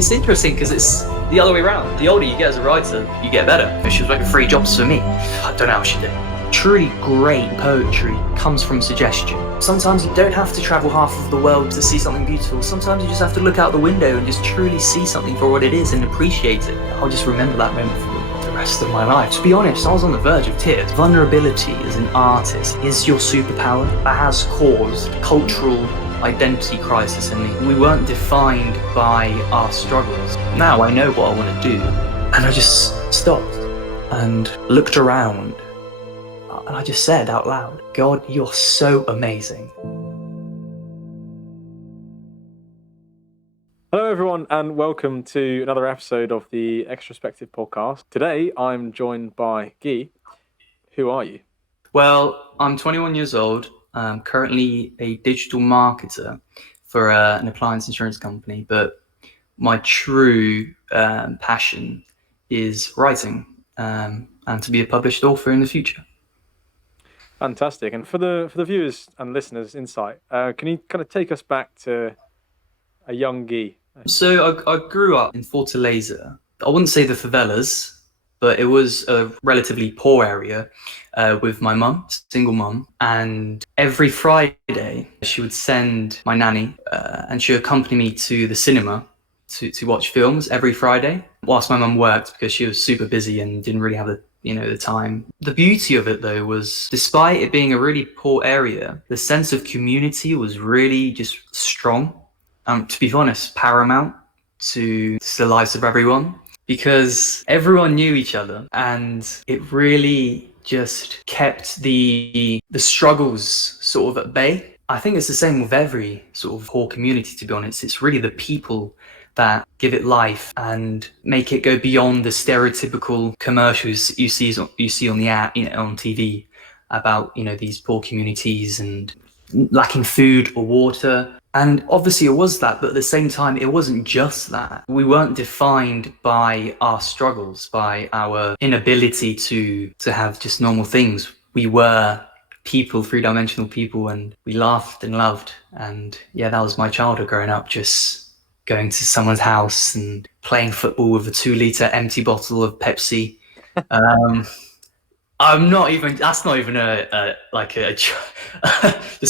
It's interesting because it's the other way around. The older you get as a writer, you get better. She was making 3 jobs for me. I don't know how she did. Truly great poetry comes from suggestion. Sometimes you don't have to travel half of the world to see something beautiful. Sometimes you just have to look out the window and just truly see something for what it is and appreciate it. I'll just remember that moment for the rest of my life. To be honest, I was on the verge of tears. Vulnerability as an artist is your superpower. That has caused cultural identity crisis in me. We weren't defined by our struggles. Now I know what I want to do. And I just stopped and looked around. And I just said out loud, God, you're so amazing. Hello everyone and welcome to another episode of the Extrospective podcast. Today I'm joined by Guy. Who are you? Well, I'm 21 years old. I'm currently a digital marketer for an appliance insurance company, but my true passion is writing and to be a published author in the future. Fantastic. And for the viewers and listeners' insight, can you kind of take us back to a young Guy? So I grew up in Fortaleza. I wouldn't say the favelas, but it was a relatively poor area with my mum, single mum. And every Friday, she would send my nanny and she would accompany me to the cinema to watch films every Friday whilst my mum worked because she was super busy and didn't really have the time. The beauty of it though was, despite it being a really poor area, the sense of community was really just strong. To be honest, paramount to the lives of everyone, because everyone knew each other and it really just kept the struggles sort of at bay. I think it's the same with every sort of whole community, to be honest. It's really the people that give it life and make it go beyond the stereotypical commercials you see on the app, on TV about, these poor communities and lacking food or water. And obviously it was that, but at the same time, it wasn't just that. We weren't defined by our struggles, by our inability to have just normal things. We were people, 3-dimensional people, and we laughed and loved. And yeah, that was my childhood growing up, just going to someone's house and playing football with a 2-liter empty bottle of Pepsi. That's not even just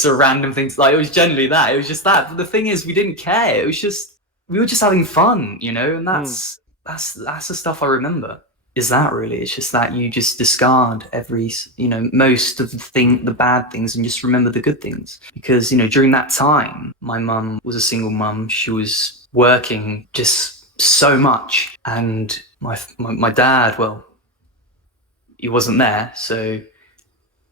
a random thing. Like, it was generally that. It was just that. But the thing is, we didn't care. It was just, we were just having fun, and that's the stuff I remember. Is that really? It's just that you just discard every, most of the bad things and just remember the good things. Because, during that time, my mum was a single mum. She was working just so much. And my dad, well, he wasn't there, so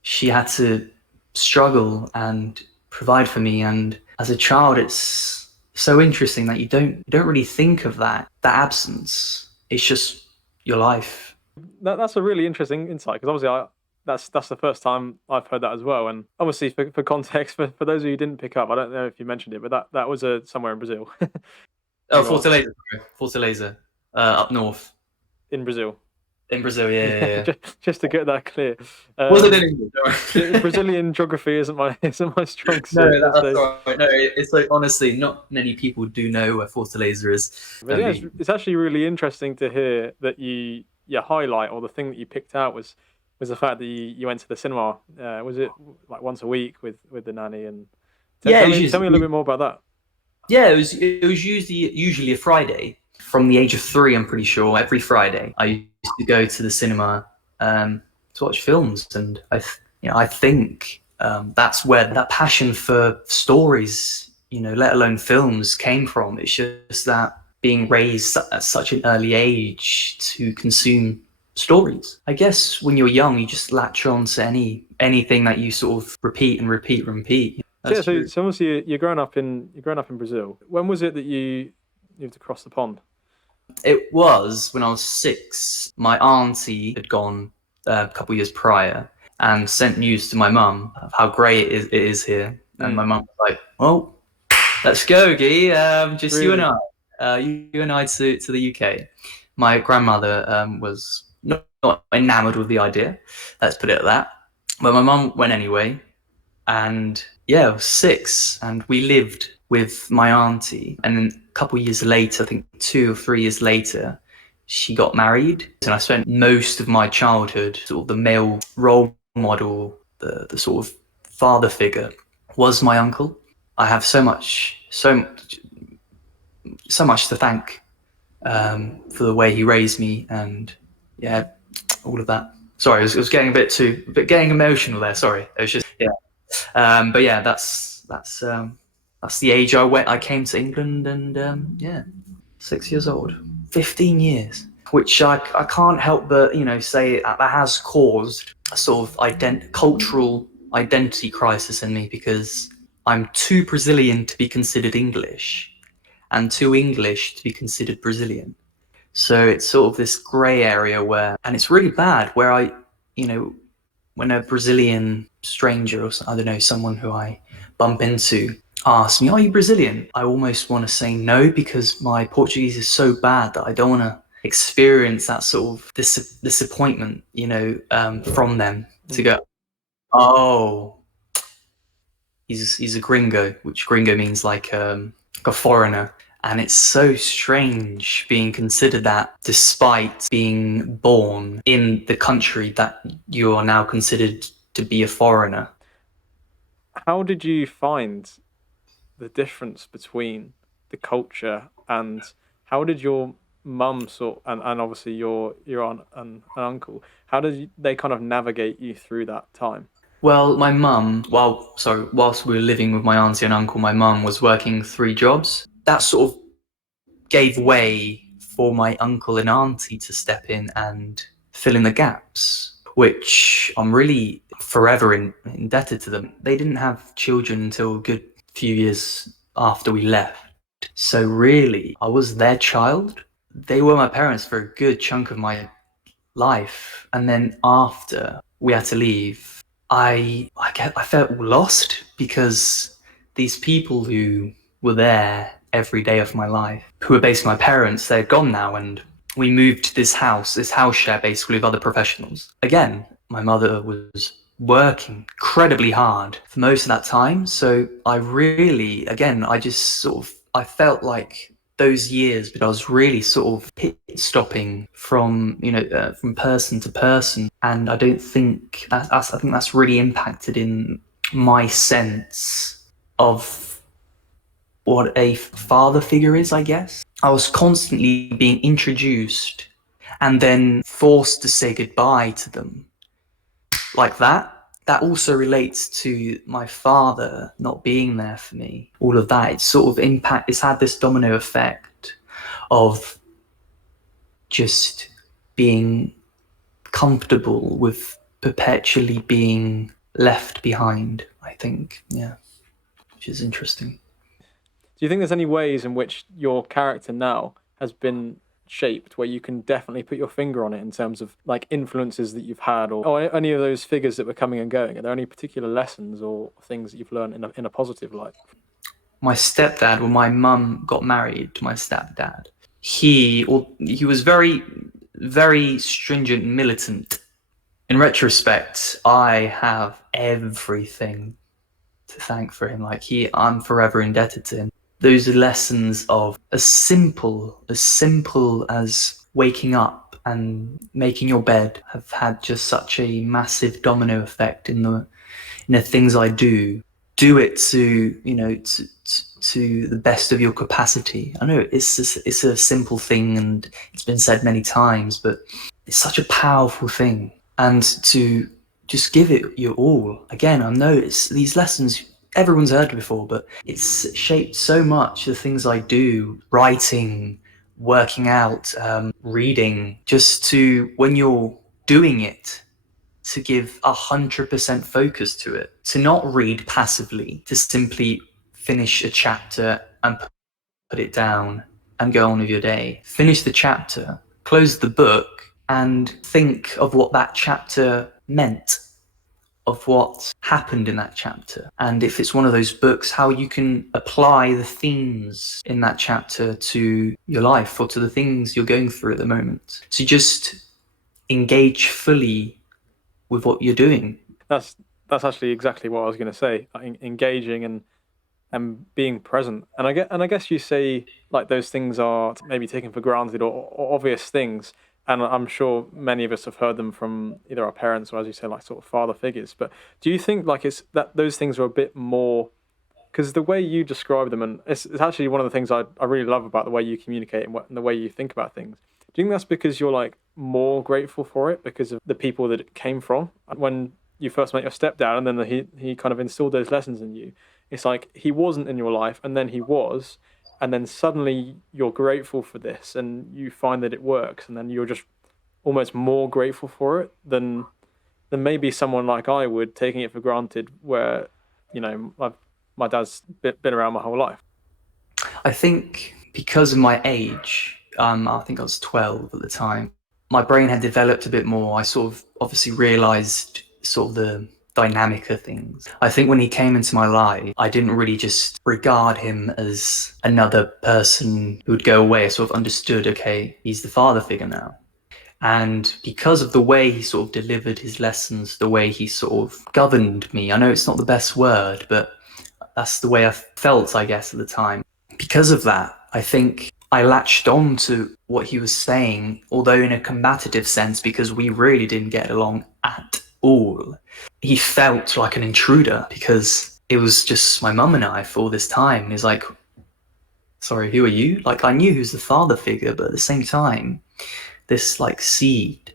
she had to struggle and provide for me. And as a child, it's so interesting that you don't really think of that absence. It's just your life. That's a really interesting insight, because obviously that's the first time I've heard that as well. And obviously for context, for those of you who didn't pick up, I don't know if you mentioned it, but that was somewhere in Brazil. Fortaleza, up north in Brazil. In Brazil, yeah. Just to get that clear. Was it in England? Brazilian geography isn't my strong suit. No, that's all right. No, it's like, honestly, not many people do know where Fortaleza is. But yeah, it's actually really interesting to hear that you highlight, or the thing that you picked out was the fact that you went to the cinema. Was it like once a week with the nanny? And tell me a little bit more about that. Yeah, it was usually a Friday. From the age of 3, I'm pretty sure, every Friday I used to go to the cinema to watch films, and I think that's where that passion for stories, let alone films, came from. It's just that being raised at such an early age to consume stories. I guess when you're young, you just latch on to anything that you sort of repeat and repeat and repeat. So obviously you're growing up in Brazil. When was it that you moved across the pond? It was when I was 6. My auntie had gone a couple of years prior and sent news to my mum of how great it is here. And my mum was like, "Well, let's go, Guy. Just really? You and I to the UK." My grandmother was not enamoured with the idea. Let's put it at that. But my mum went anyway. And yeah, I was 6, and we lived with my auntie. And then a couple years later, I think 2 or 3 years later, she got married. And I spent most of my childhood, sort of the male role model, the sort of father figure was my uncle. I have so much to thank for the way he raised me, and yeah, all of that. Sorry, I was getting getting emotional there. Sorry, it was just but yeah, that's the age I came to England, and yeah, 6 years old, 15 years, which I can't help but say that has caused a sort of cultural identity crisis in me, because I'm too Brazilian to be considered English, and too English to be considered Brazilian. So it's sort of this grey area and it's really bad, where when a Brazilian stranger, or I don't know, someone who I bump into asks me, "Are you Brazilian?" I almost want to say no, because my Portuguese is so bad that I don't want to experience that sort of disappointment, from them, to go, "Oh, he's a gringo," which gringo means like a foreigner. And it's so strange being considered that, despite being born in the country that you are now considered to be a foreigner. How did you find the difference between the culture, and how did your mum and obviously your aunt and uncle, how did they kind of navigate you through that time? Well, my mum, whilst we were living with my auntie and uncle, my mum was working 3 jobs. That sort of gave way for my uncle and auntie to step in and fill in the gaps, which I'm really forever indebted to them. They didn't have children until a good few years after we left. So really, I was their child. They were my parents for a good chunk of my life. And then after we had to leave, I felt lost, because these people who were there every day of my life, who were basically my parents, they're gone now, and we moved to this house share basically with other professionals. Again, my mother was working incredibly hard for most of that time, so I really, again, I felt like those years, but I was really sort of pit stopping from from person to person, and I don't think I think that's really impacted in my sense of what a father figure is, I guess. I was constantly being introduced and then forced to say goodbye to them like that. That also relates to my father not being there for me. All of that, it's had this domino effect of just being comfortable with perpetually being left behind, I think. Yeah, which is interesting. Do you think there's any ways in which your character now has been shaped, where you can definitely put your finger on it, in terms of like influences that you've had, or any of those figures that were coming and going? Are there any particular lessons or things that you've learned in a positive light? My stepdad, when my mum got married to my stepdad, he was very, very stringent and militant. In retrospect, I have everything to thank for him. I'm forever indebted to him. Those are lessons of as simple as waking up and making your bed have had just such a massive domino effect in the things I do. Do it to the best of your capacity. I know it's a simple thing, and it's been said many times, but it's such a powerful thing. And to just give it your all. Again, I know it's these lessons everyone's heard before, but it's shaped so much the things I do: writing, working out, reading. Just to, when you're doing it, to give 100% focus to it, to not read passively, to simply finish a chapter and put it down and go on with your day. Finish the chapter, close the book, and think of what that chapter meant, of what happened in that chapter. And if it's one of those books, how you can apply the themes in that chapter to your life, or to the things you're going through at the moment. So just engage fully with what you're doing. That's actually exactly what I was going to say. Engaging, and and being present. And I guess you say like those things are maybe taken for granted or obvious things. And I'm sure many of us have heard them from either our parents or, as you say, like sort of father figures. But do you think like it's that those things are a bit more, because the way you describe them, and it's actually one of the things I really love about the way you communicate and the way you think about things. Do you think that's because you're like more grateful for it because of the people that it came from? When you first met your stepdad, and then he kind of instilled those lessons in you. It's like he wasn't in your life, and then he was, and then suddenly you're grateful for this, and you find that it works, and then you're just almost more grateful for it than maybe someone like I would, taking it for granted. Where, my dad's been around my whole life. I think because of my age, I think I was 12 at the time, my brain had developed a bit more. I sort of obviously realized sort of the dynamic of things. I think when he came into my life, I didn't really just regard him as another person who would go away. I sort of understood, okay, he's the father figure now. And because of the way he sort of delivered his lessons, the way he sort of governed me, I know it's not the best word, but that's the way I felt, I guess, at the time. Because of that, I think I latched on to what he was saying, although in a combative sense, because we really didn't get along at all. He felt like an intruder because it was just my mum and I for all this time. And he's like, sorry, who are you? Like, I knew he was the father figure, but at the same time, this like seed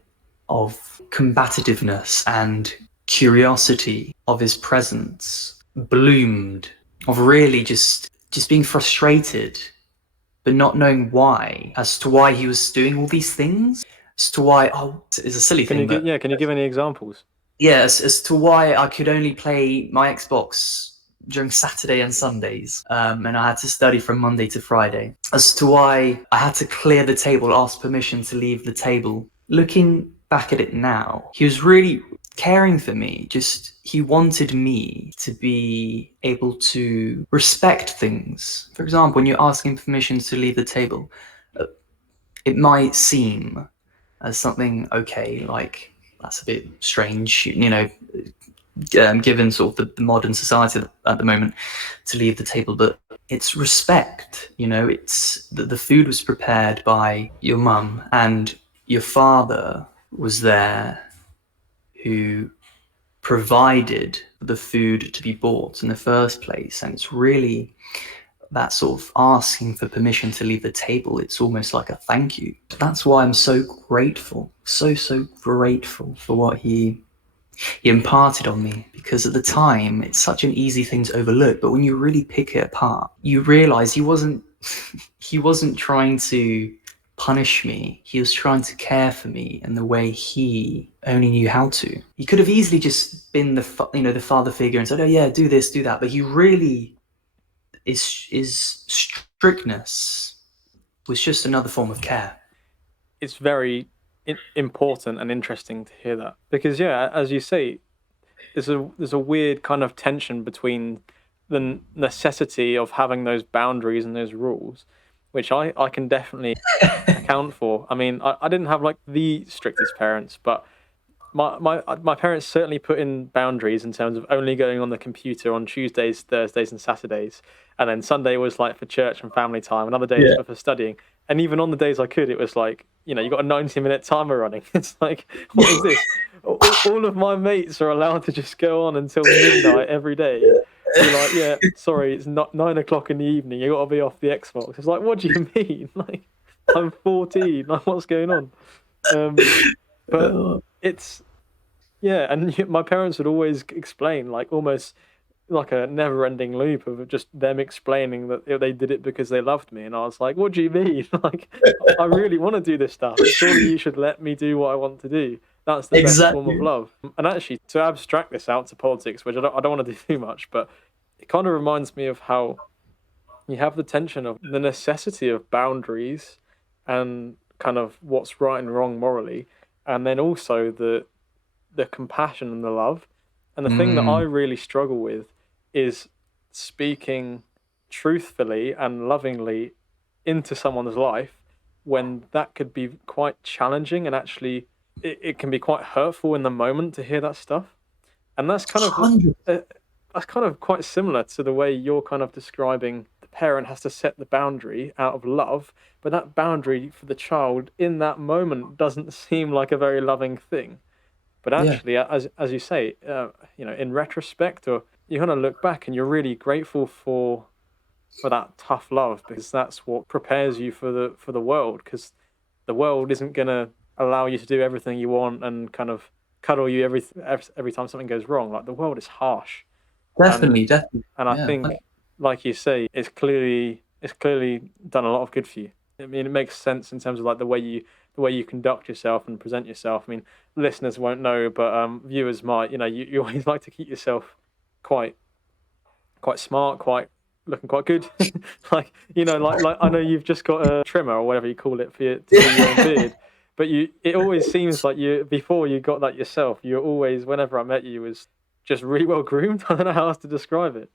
of combativeness and curiosity of his presence bloomed, of really just being frustrated but not knowing why, as to why he was doing all these things, as to why, it's a silly Can you thing, give but yeah? Can you give any examples? yes, as to why I could only play my Xbox during Saturday and Sundays, and I had to study from Monday to Friday. As to why I had to clear the table, ask permission to leave the table. Looking back at it now, he was really caring for me. Just he wanted me to be able to respect things. For example, when you're asking permission to leave the table, uh, it might seem as something okay, like that's a bit strange, given sort of the modern society at the moment, to leave the table, but it's respect. It's the food was prepared by your mum, and your father was there who provided the food to be bought in the first place. And it's really that sort of asking for permission to leave the table. It's almost like a thank you. That's why I'm so grateful, so grateful for what he imparted on me, because at the time it's such an easy thing to overlook, but when you really pick it apart, you realize he wasn't he wasn't trying to punish me. He was trying to care for me in the way he only knew how to. He could have easily just been the father figure and said, oh yeah, do this, do that, but he really is strictness was just another form of care. It's very important and interesting to hear that, because yeah, as you say, there's a weird kind of tension between the necessity of having those boundaries and those rules, which I can definitely account for. I mean, I didn't have like the strictest parents, but my parents certainly put in boundaries in terms of only going on the computer on Tuesdays, Thursdays, and Saturdays, and then Sunday was like for church and family time, and other days Yeah. were for studying. And even on the days I could, it was like, you got a 90-minute timer running. It's like, what is this? All of my mates are allowed to just go on until midnight every day. Be like, yeah, sorry, it's not 9 o'clock in the evening. You got to be off the Xbox. It's like, what do you mean? Like, I'm 14. Like, what's going on? But it's yeah, and my parents would always explain, like almost like a never-ending loop of just them explaining that they did it because they loved me, and I was like, "What do you mean? Like, I really want to do this stuff. Surely you should let me do what I want to do. That's the best form of Exactly. love." And actually, to abstract this out to politics, which I don't want to do too much, but it kind of reminds me of how you have the tension of the necessity of boundaries and kind of what's right and wrong morally, and then also the compassion and the love. And the thing that I Mm. really struggle with is speaking truthfully and lovingly into someone's life when that could be quite challenging, and actually it can be quite hurtful in the moment to hear that stuff. And that's kind of 100. uh, that's kind of quite similar to the way you're kind of describing the parent has to set the boundary out of love, but that boundary for the child in that moment doesn't seem like a very loving thing. But Yeah, actually, as you say, in retrospect, or you kind of look back and you're really grateful for that tough love, because that's what prepares you for the world. Because the world isn't gonna allow you to do everything you want and kind of cuddle you every time something goes wrong. Like, the world is harsh, and definitely, definitely. I Yeah, think, like you say, it's clearly done a lot of good for you. I mean, it makes sense in terms of like the way you conduct yourself and present yourself. I mean, listeners won't know, but viewers might. You always like to keep yourself quite quite smart, quite looking quite good. Like I know you've just got a trimmer or whatever you call it to do your own beard, but it always seems like before you got that yourself, you're always, whenever I met you, was just really well groomed. I don't know how else to describe it.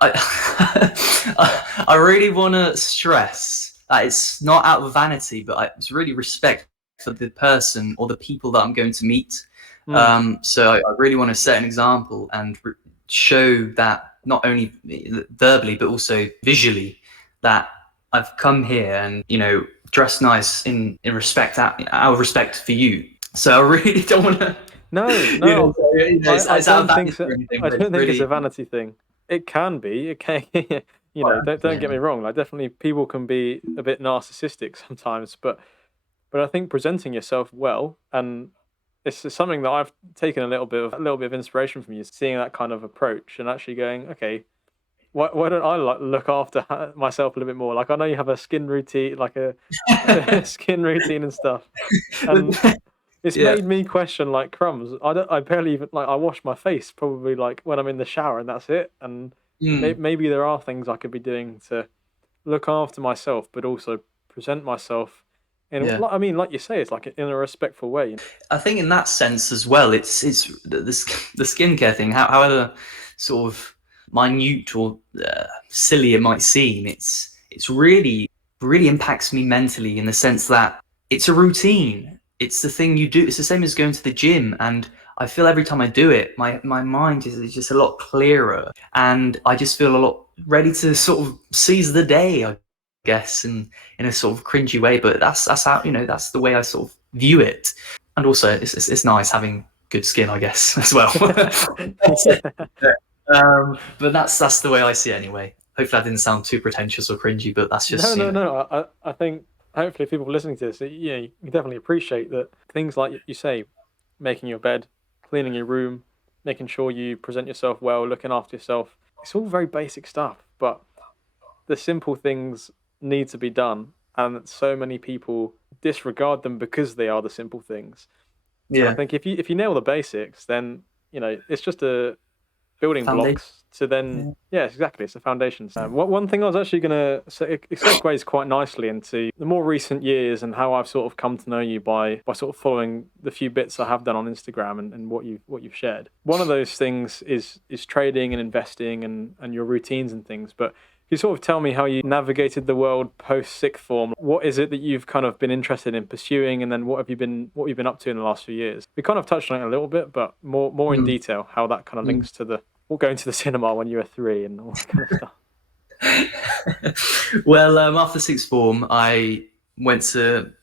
I, I really want to stress that it's not out of vanity, but it's really respect for the person or the people that I'm going to meet. Mm. So I really want to set an example and show that not only verbally but also visually, that I've come here and dressed nice in respect, out of respect for you. So I really don't want to. No, no, I don't think so. I don't think it's a vanity thing. It can be. It can. Don't get me wrong. Like, definitely, people can be a bit narcissistic sometimes, but I think presenting yourself well, and it's something that I've taken a little bit of inspiration from you, seeing that kind of approach and actually going, okay, why don't I look after myself a little bit more? Like, I know you have a skin routine, like a skin routine and stuff, and it's Yeah. made me question, like, crumbs. I barely even, like, I wash my face probably like when I'm in the shower, and that's it. And Mm. maybe there are things I could be doing to look after myself, but also present myself in, Yeah. like, I mean, like you say, it's like in a respectful way. I think in that sense as well, it's the skincare thing. However sort of minute or silly it might seem, it's really impacts me mentally in the sense that it's a routine. It's the thing you do. It's the same as going to the gym, and I feel every time I do it, my mind is just a lot clearer, and I just feel a lot ready to sort of seize the day, I guess, in a sort of cringy way. But that's how that's the way I sort of view it. And also it's nice having good skin, I guess, as well. But that's the way I see it anyway. Hopefully, that didn't sound too pretentious or cringy, but that's No, just no, no. I think hopefully people listening to this, you can definitely appreciate that things like you say, making your bed, cleaning your room, making sure you present yourself well, looking after yourself. It's all very basic stuff, but the simple things need to be done, and so many people disregard them because they are the simple things. And I yeah, think if you nail the basics, then it's just a building foundation. blocks to then, Yeah. yeah, exactly, it's the foundations. One thing I was actually going to say, it segues quite nicely into the more recent years and how I've sort of come to know you by sort of following the few bits I have done on Instagram, and what you've shared. One of those things is trading and investing and your routines and things. But can you sort of tell me how you navigated the world post sixth form? What is it that you've kind of been interested in pursuing, and then what have you been up to in the last few years? We kind of touched on it a little bit, but more in Mm, detail, how that kind of mm. links to going to the cinema when you were 3 and all that kind of stuff. Well, after sixth form, I went to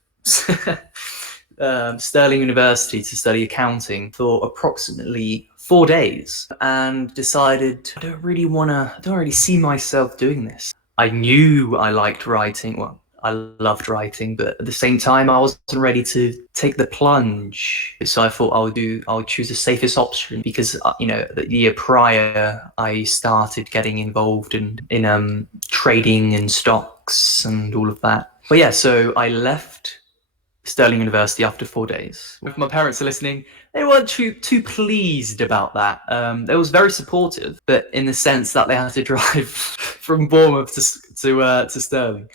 Stirling University to study accounting for approximately 4 days, and decided I don't really see myself doing this. I knew I liked writing. Well, I loved writing, but at the same time, I wasn't ready to take the plunge. So I thought I'll choose the safest option, because the year prior I started getting involved in trading and stocks and all of that. But yeah, so I left Stirling University after 4 days. If my parents are listening, they weren't too pleased about that. They was very supportive, but in the sense that they had to drive from Bournemouth to Stirling,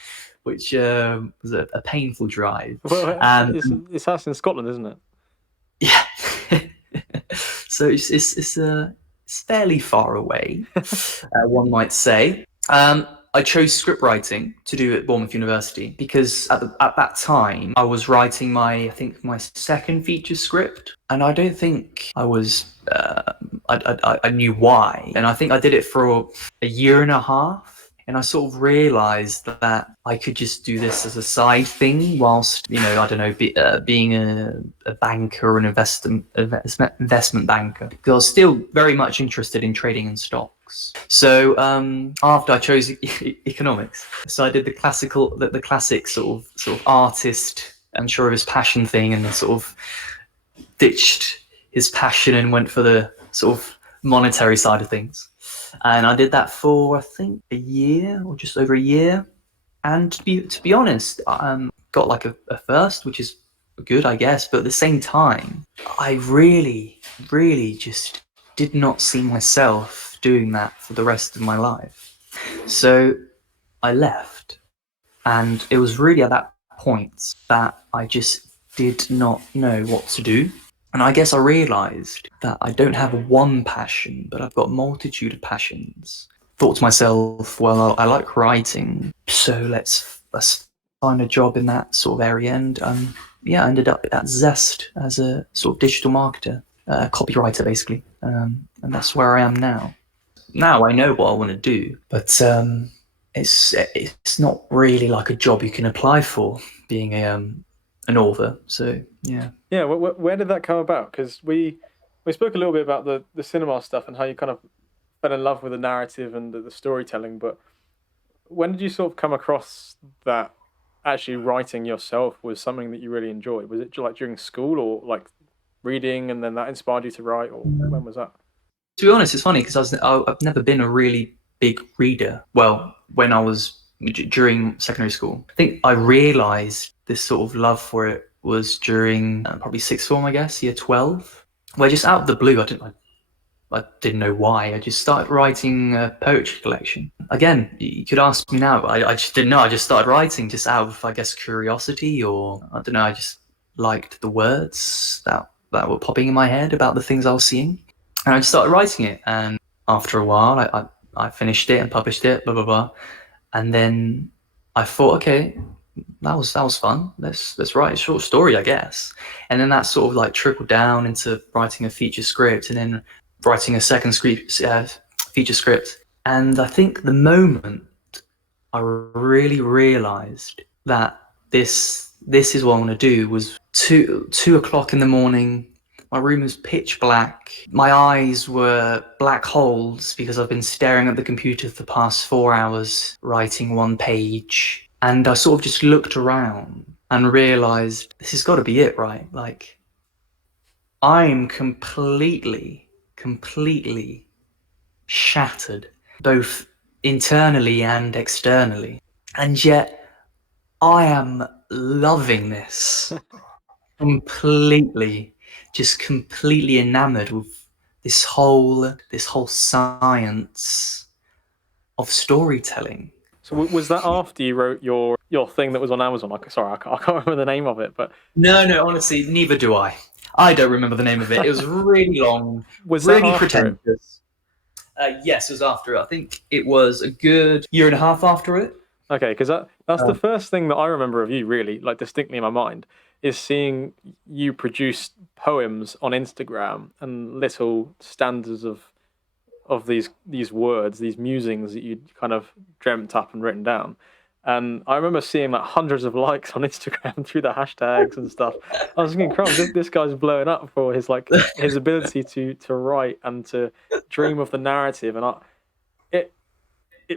which was a painful drive. Well, And it's us in Scotland, isn't it? yeah, so it's fairly far away, one might say. I chose script writing to do at Bournemouth University because at that time I was writing I think my second feature script, and I don't think I was I knew why, and I think I did it for a year and a half. And I sort of realised that I could just do this as a side thing whilst, I don't know, being a banker or an investment banker. Because I was still very much interested in trading in stocks. So after I chose economics, so I did the classic sort of artist, unsure of his passion thing, and then sort of ditched his passion and went for the sort of monetary side of things. And I did that for, I think, a year or just over a year. And to be honest, got like a first, which is good, I guess. But at the same time, I really, really just did not see myself doing that for the rest of my life. So I left. And it was really at that point that I just did not know what to do. And I guess I realised that I don't have one passion, but I've got a multitude of passions. Thought to myself, well, I like writing, so let's find a job in that sort of area. And I ended up at Zest as a sort of digital marketer, copywriter basically, and that's where I am now. Now I know what I want to do, but it's not really like a job you can apply for, being an author. So yeah. Yeah, where did that come about? Because we spoke a little bit about the cinema stuff and how you kind of fell in love with the narrative and the storytelling. But when did you sort of come across that actually writing yourself was something that you really enjoyed? Was it like during school or like reading, and then that inspired you to write, or when was that? To be honest, it's funny because I've never been a really big reader. Well, when I was during secondary school, I think I realised this sort of love for it was during probably sixth form, I guess, year 12, where just out of the blue, I didn't know why. I just started writing a poetry collection. Again, you could ask me now, but I just didn't know. I just started writing just out of, I guess, curiosity, or I don't know. I just liked the words that were popping in my head about the things I was seeing, and I just started writing it. And after a while, I finished it and published it, blah blah blah. And then I thought, okay, that was fun. Let's write a short story, I guess. And then that sort of like trickled down into writing a feature script, and then writing a second feature script. And I think the moment I really realised that this is what I want to do was 2 o'clock in the morning. My room was pitch black. My eyes were black holes because I've been staring at the computer for the past 4 hours writing one page. And I sort of just looked around and realised this has got to be it, right? Like, I'm completely shattered, both internally and externally. And yet I am loving this. completely enamored with this whole science of storytelling. So was that after you wrote your thing that was on Amazon? Sorry, I can't remember the name of it, but No, honestly, neither do I. I don't remember the name of it. It was really long, was that really after pretentious. Yes, it was after it. I think it was a good year and a half after it. Okay, because that's the first thing that I remember of you, really, like distinctly in my mind, is seeing you produce poems on Instagram and little stanzas of these words, these musings that you'd kind of dreamt up and written down. And I remember seeing like hundreds of likes on Instagram through the hashtags and stuff. I was thinking, "Crumbs, this guy's blowing up for his ability to write and to dream of the narrative." And it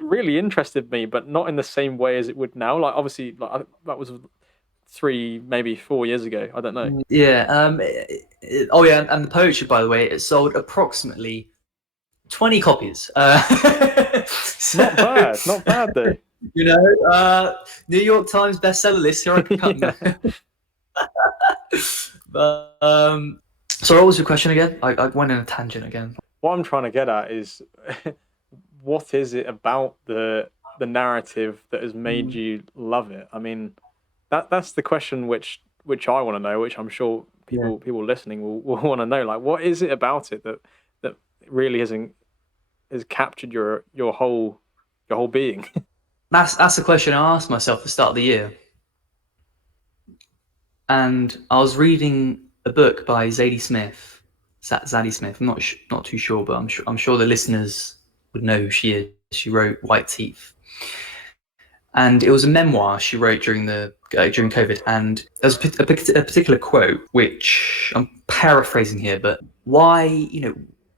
really interested me, but not in the same way as it would now. Like obviously, that was 3, maybe 4 years ago. I don't know. Yeah. Oh yeah, and the poetry, by the way, it sold approximately 20 copies. Not bad, not bad though. New York Times bestseller list. Here I come. But so what was your question again? I went in a tangent again. What I'm trying to get at is, what is it about the narrative that has made you love it? I mean, that's the question which I want to know, which I'm sure people listening will want to know. Like, what is it about it that really has captured your whole being? That's the question I asked myself at the start of the year. And I was reading a book by Zadie Smith. I'm not too sure, but I'm sure the listeners would know who she is. She wrote White Teeth, and it was a memoir she wrote during COVID. And there's a particular quote which I'm paraphrasing here, but why,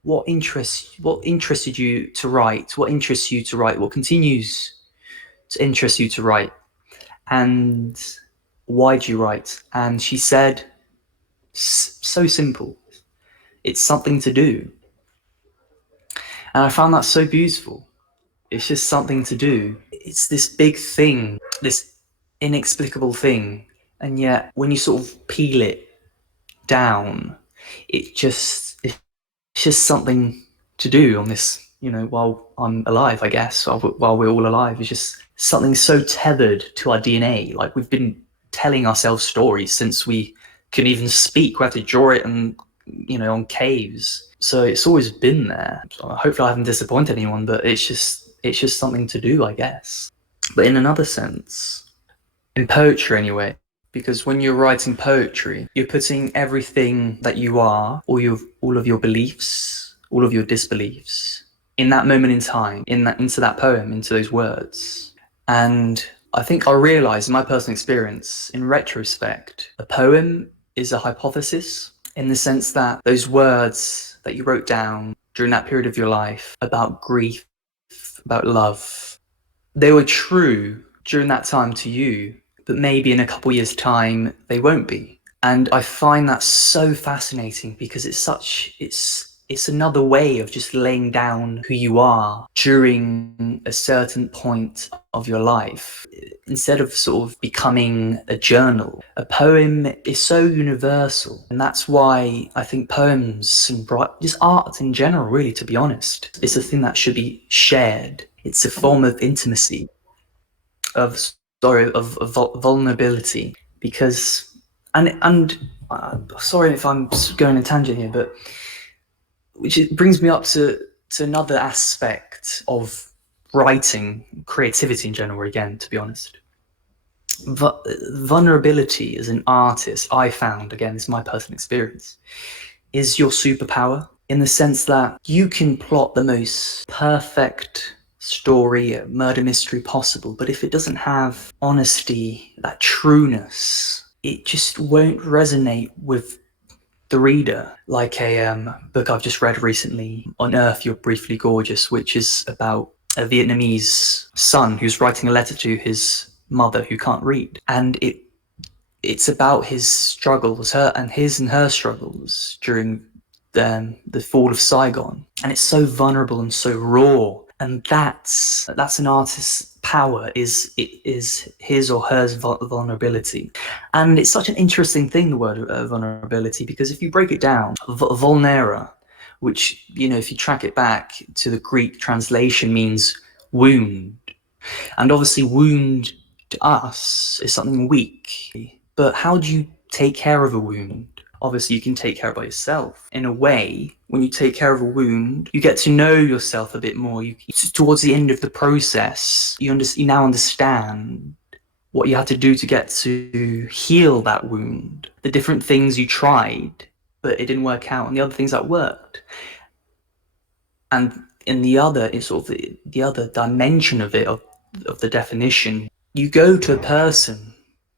what interested you to write? What interests you to write? What continues to interest you to write? And why do you write? And she said, so simple. It's something to do. And I found that so beautiful. It's just something to do. It's this big thing, this inexplicable thing. And yet when you sort of peel it down, it's just something to do on this, while I'm alive, I guess, while we're all alive. It's just something so tethered to our DNA. Like, we've been telling ourselves stories since we can even speak. We have to draw it and, on caves. So it's always been there. Hopefully I haven't disappointed anyone, but it's just something to do, I guess. But in another sense, in poetry anyway, because when you're writing poetry, you're putting everything that you are, all of your beliefs, all of your disbeliefs, in that moment in time, into that poem, into those words. And I think I realized in my personal experience, in retrospect, a poem is a hypothesis, in the sense that those words that you wrote down during that period of your life about grief, about love, they were true during that time to you, but maybe in a couple years' time they won't be. And I find that so fascinating, because it's another way of just laying down who you are during a certain point of your life. Instead of sort of becoming a journal, a poem is so universal. And that's why I think poems and just art in general, really, to be honest, it's a thing that should be shared. It's a form of intimacy, of vulnerability, because and sorry if I'm going a tangent here, but which brings me up to another aspect of writing, creativity in general, again, to be honest. Vulnerability as an artist, I found, again, this is my personal experience, is your superpower, in the sense that you can plot the most perfect story, a murder mystery possible, but if it doesn't have honesty, that trueness, it just won't resonate with the reader. Like a book I've just read recently, On Earth You're Briefly Gorgeous, which is about a Vietnamese son who's writing a letter to his mother who can't read, and it's about his struggles, his and her struggles during the fall of Saigon, and it's so vulnerable and so raw. And that's an artist's power, is his or her vulnerability. And it's such an interesting thing, the word vulnerability, because if you break it down, vulnera, which, if you track it back to the Greek translation, means wound. And obviously wound to us is something weak. But how do you take care of a wound? Obviously you can take care of it by yourself. In a way, when you take care of a wound, you get to know yourself a bit more. Towards the end of the process, you now understand what you had to do to get to heal that wound, the different things you tried, but it didn't work out, and the other things that worked. And in the other, it's sort of the other dimension of it, of the definition. You go to a person,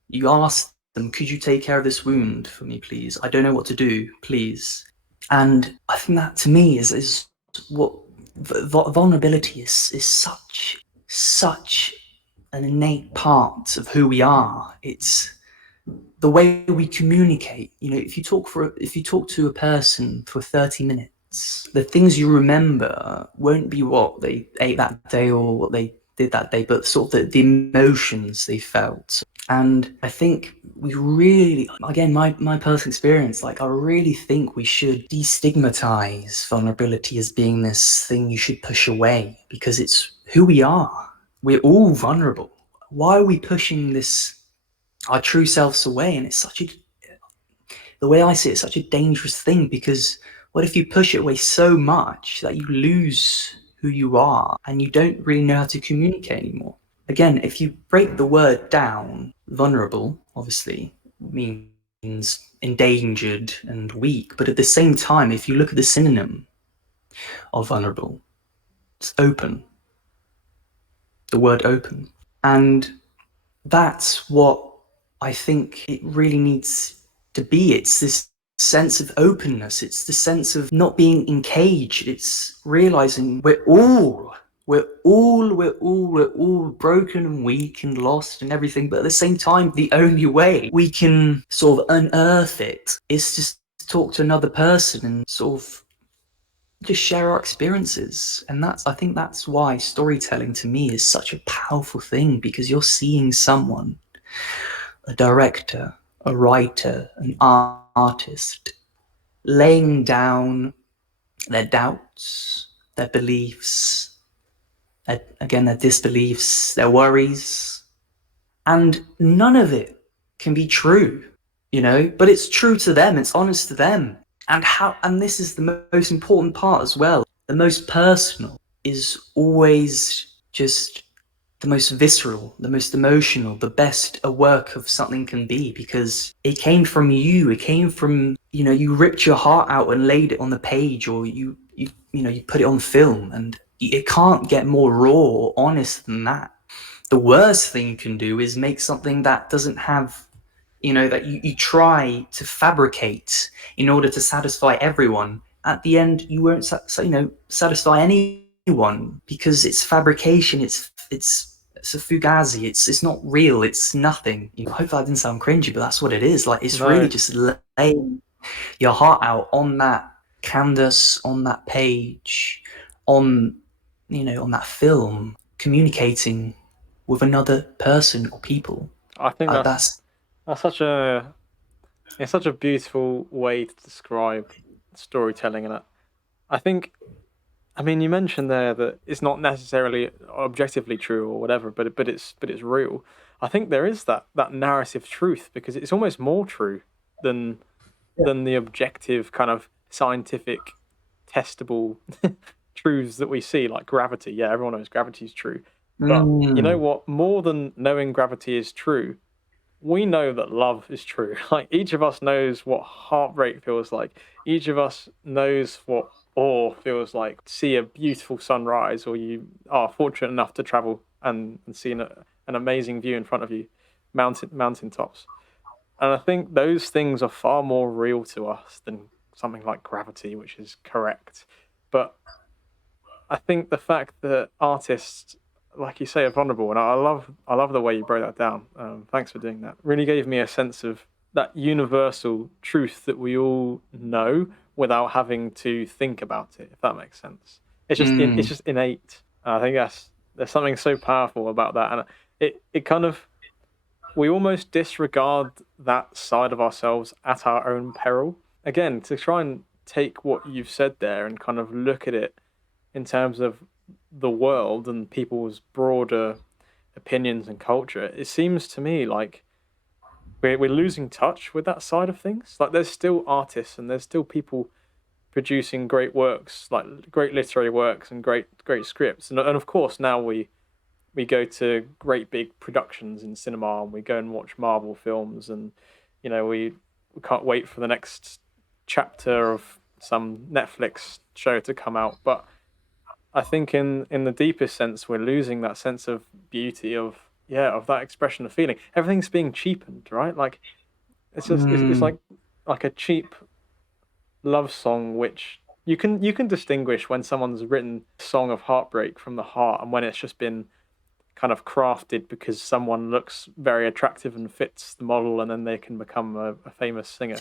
you ask them, could you take care of this wound for me, please? I don't know what to do, please. And I think that, to me, is what vulnerability is such an innate part of who we are. It's the way we communicate. If you talk to a person for 30 minutes, the things you remember won't be what they ate that day or what they did that day, but sort of the emotions they felt. And I think we really, again, my personal experience, I really think we should destigmatize vulnerability as being this thing you should push away, because it's who we are. We're all vulnerable. Why are we pushing our true selves away? And it's the way I see it, it's such a dangerous thing, because what if you push it away so much that you lose who you are and you don't really know how to communicate anymore? again, if you break the word down, vulnerable obviously means endangered and weak, but at the same time, if you look at the synonym of vulnerable, it's open, the word open. And that's what I think it really needs to be. It's this sense of openness. It's the sense of not being encaged. It's realizing we're all broken and weak and lost and everything. But at the same time, the only way we can sort of unearth it is just to talk to another person and sort of just share our experiences. And I think that's why storytelling to me is such a powerful thing, because you're seeing someone, a director, a writer, an artist, laying down their doubts, their beliefs, their disbeliefs, their worries, and none of it can be true, but it's true to them, it's honest to them. And this is the most important part as well. The most personal is always just the most visceral, the most emotional, the best a work of something can be, because it came from you. It came from, you ripped your heart out and laid it on the page, or you put it on film, and it can't get more raw or honest than that. The worst thing you can do is make something that doesn't have, that you try to fabricate in order to satisfy everyone. At the end, you won't, satisfy anyone, because it's fabrication. It's a fugazi. It's not real. It's nothing. Hopefully I didn't sound cringy, but that's what it is. Like, it's really just laying your heart out on that canvas, on that page, on that film, communicating with another person or people. I think that's such a beautiful way to describe storytelling. And I think, you mentioned there that it's not necessarily objectively true or whatever, but it's real. I think there is that narrative truth, because it's almost more true than the objective kind of scientific testable truths that we see, like gravity. Yeah, everyone knows gravity is true. But you know what? More than knowing gravity is true, we know that love is true. Like, each of us knows what heartbreak feels like. Each of us knows what awe feels like. See a beautiful sunrise, or you are fortunate enough to travel and see an amazing view in front of you, mountain tops. And I think those things are far more real to us than something like gravity, which is correct. But I think the fact that artists, like you say, are vulnerable, and I love the way you broke that down. Thanks for doing that. Really gave me a sense of that universal truth that we all know without having to think about it, if that makes sense. It's just innate. I think there's something so powerful about that, and it kind of, we almost disregard that side of ourselves at our own peril. Again, to try and take what you've said there and kind of look at it in terms of the world and people's broader opinions and culture, it seems to me like we're losing touch with that side of things. Like, there's still artists and there's still people producing great works, like great literary works and great scripts. And of course, now we go to great big productions in cinema, and we go and watch Marvel films, and we can't wait for the next chapter of some Netflix show to come out. But I think in the deepest sense, we're losing that sense of beauty of that expression of feeling. Everything's being cheapened, right? Like, it's just it's like a cheap love song, which you can distinguish when someone's written a song of heartbreak from the heart, and when it's just been kind of crafted because someone looks very attractive and fits the model, and then they can become a famous singer.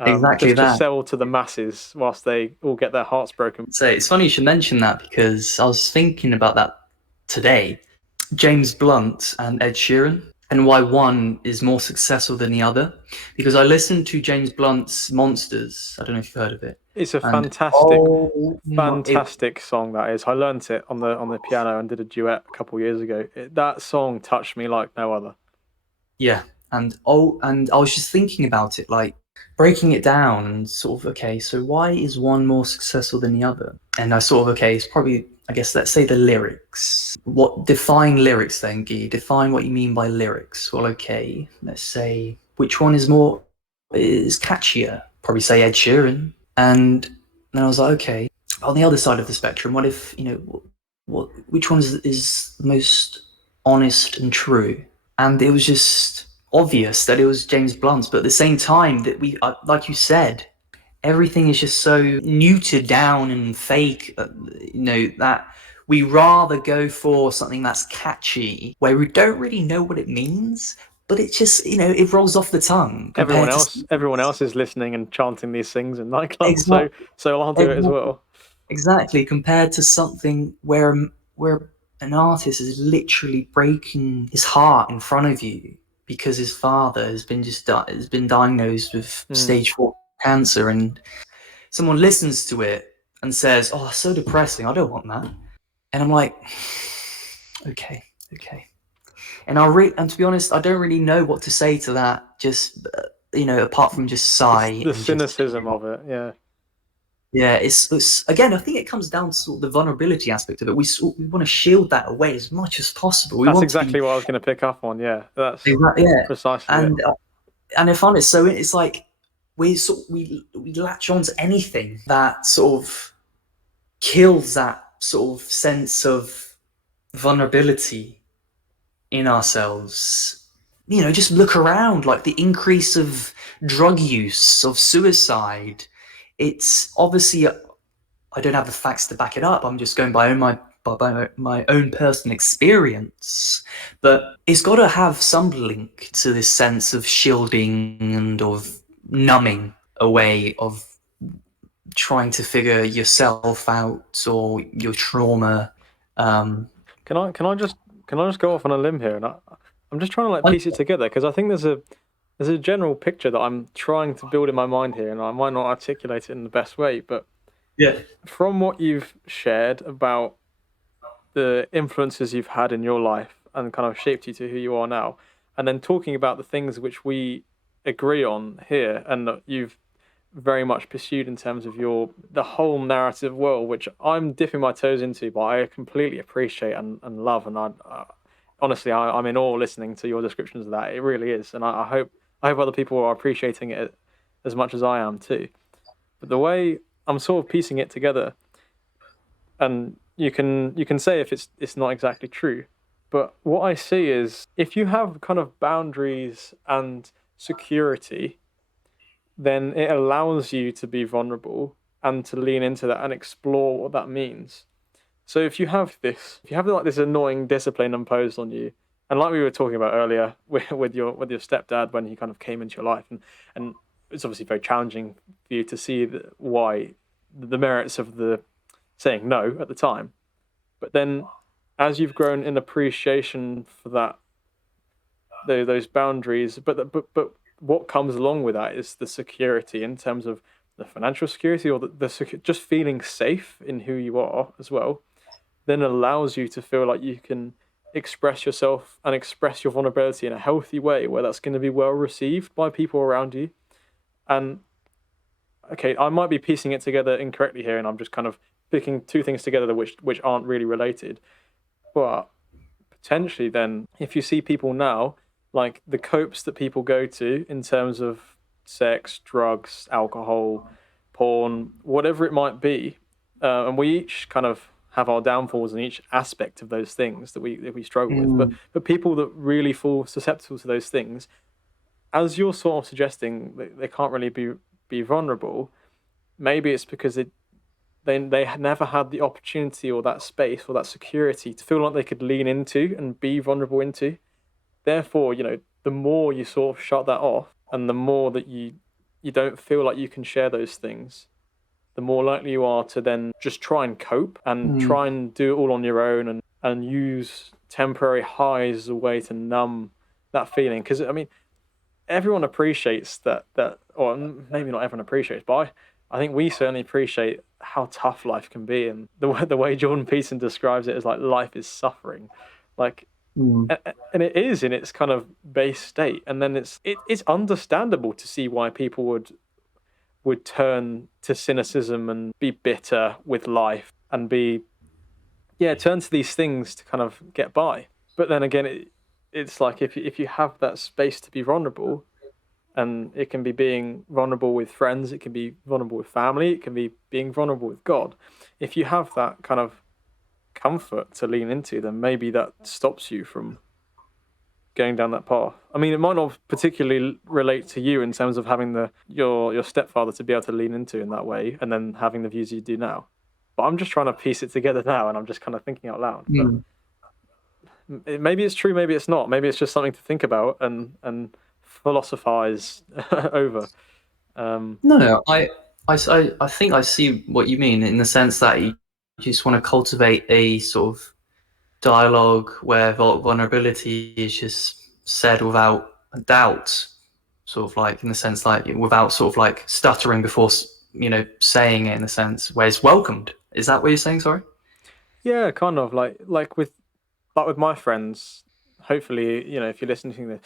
Exactly just to sell to the masses whilst they all get their hearts broken. So it's funny you should mention that, because I was thinking about that today. James Blunt and Ed Sheeran, and why one is more successful than the other. Because I listened to James Blunt's Monsters. I don't know if you've heard of it. It's a fantastic song, that is. I learnt it on the piano and did a duet a couple of years ago. That song touched me like no other. Yeah, and I was just thinking about it, like breaking it down and sort of, okay, so why is one more successful than the other? And I sort of, okay, it's probably I guess let's say the lyrics. What define lyrics then, Guy? Define what you mean by lyrics. Well, okay, let's say which one is catchier? Probably say Ed Sheeran. And then I was like, okay, on the other side of the spectrum, what if, which one is the most honest and true? And it was just obvious that it was James Blunt's, but at the same time that like you said, everything is just so neutered down and fake, that we rather go for something that's catchy, where we don't really know what it means, but it just, it rolls off the tongue Everyone compared to else is listening and chanting these things in nightclubs, exactly, so I'll do it as well. exactly compared to something where an artist is literally breaking his heart in front of you because his father has been diagnosed with stage 4 cancer, and someone listens to it and says, "Oh, that's so depressing. I don't want that." And I'm like, okay. And and to be honest, I don't really know what to say to that. Just apart from just sigh. The cynicism of it, yeah. Yeah, it's again. I think it comes down to sort of the vulnerability aspect of it. We want to shield that away as much as possible. That's exactly what I was going to pick up on. Yeah, that's precisely and it. And if honest, so it's like we latch on to anything that sort of kills that sort of sense of vulnerability in ourselves. Just look around, like the increase of drug use, of suicide. It's obviously, I don't have the facts to back it up. I'm just going by my own personal experience. But it's got to have some link to this sense of shielding and of numbing away, of trying to figure yourself out or your trauma. Can I just go off on a limb here, and I'm just trying to like piece it together, because I think there's a general picture that I'm trying to build in my mind here, and I might not articulate it in the best way, but Yeah. from what you've shared about the influences you've had in your life and kind of shaped you to who you are now, and then talking about the things which we agree on here and that you've very much pursued in terms of the whole narrative world, which I'm dipping my toes into, but I completely appreciate and love, and honestly I'm in awe listening to your descriptions of that. It really is, and I hope other people are appreciating it as much as I am too. But the way I'm sort of piecing it together, and you can say if it's not exactly true, but what I see is if you have kind of boundaries and security, then it allows you to be vulnerable and to lean into that and explore what that means. So if you have like this annoying discipline imposed on you, and like we were talking about earlier with your stepdad when he kind of came into your life, and it's obviously very challenging for you to see why the merits of the saying no at the time, but then as you've grown in appreciation for that, those boundaries, but what comes along with that is the security in terms of the financial security, or just feeling safe in who you are as well, then allows you to feel like you can express yourself and express your vulnerability in a healthy way where that's going to be well received by people around you. And okay, I might be piecing it together incorrectly here, and I'm just kind of picking two things together which aren't really related. But potentially then, if you see people now, like the copes that people go to in terms of sex, drugs, alcohol, porn, whatever it might be, and we each kind of have our downfalls in each aspect of those things that we struggle with. But people that really fall susceptible to those things, as you're sort of suggesting, they can't really be vulnerable. Maybe it's because they never had the opportunity or that space or that security to feel like they could lean into and be vulnerable into. Therefore, the more you sort of shut that off, and the more that you don't feel like you can share those things, the more likely you are to then just try and cope and try and do it all on your own, and use temporary highs as a way to numb that feeling. Because I mean, everyone appreciates that, or maybe not everyone appreciates, but I think we certainly appreciate how tough life can be, and the way Jordan Peterson describes it is like life is suffering, like. And it is in its kind of base state, and then it's understandable to see why people would turn to cynicism and be bitter with life and be turn to these things to kind of get by. But then again, it's like if you have that space to be vulnerable, and it can be being vulnerable with friends, it can be vulnerable with family, it can be being vulnerable with God. If you have that kind of comfort to lean into, then maybe that stops you from going down that path. I mean, it might not particularly relate to you in terms of having your stepfather to be able to lean into in that way, and then having the views you do now. But I'm just trying to piece it together now, and I'm just kind of thinking out loud. Mm. But maybe it's true, maybe it's not. Maybe it's just something to think about and philosophize over. No, I think I see what you mean in the sense that you just want to cultivate a sort of dialogue where vulnerability is just said without a doubt, sort of like in the sense like without sort of like stuttering before saying it, in a sense where it's welcomed. Is that what you're saying? Sorry. Yeah, kind of like with my friends. Hopefully, if you're listening to this,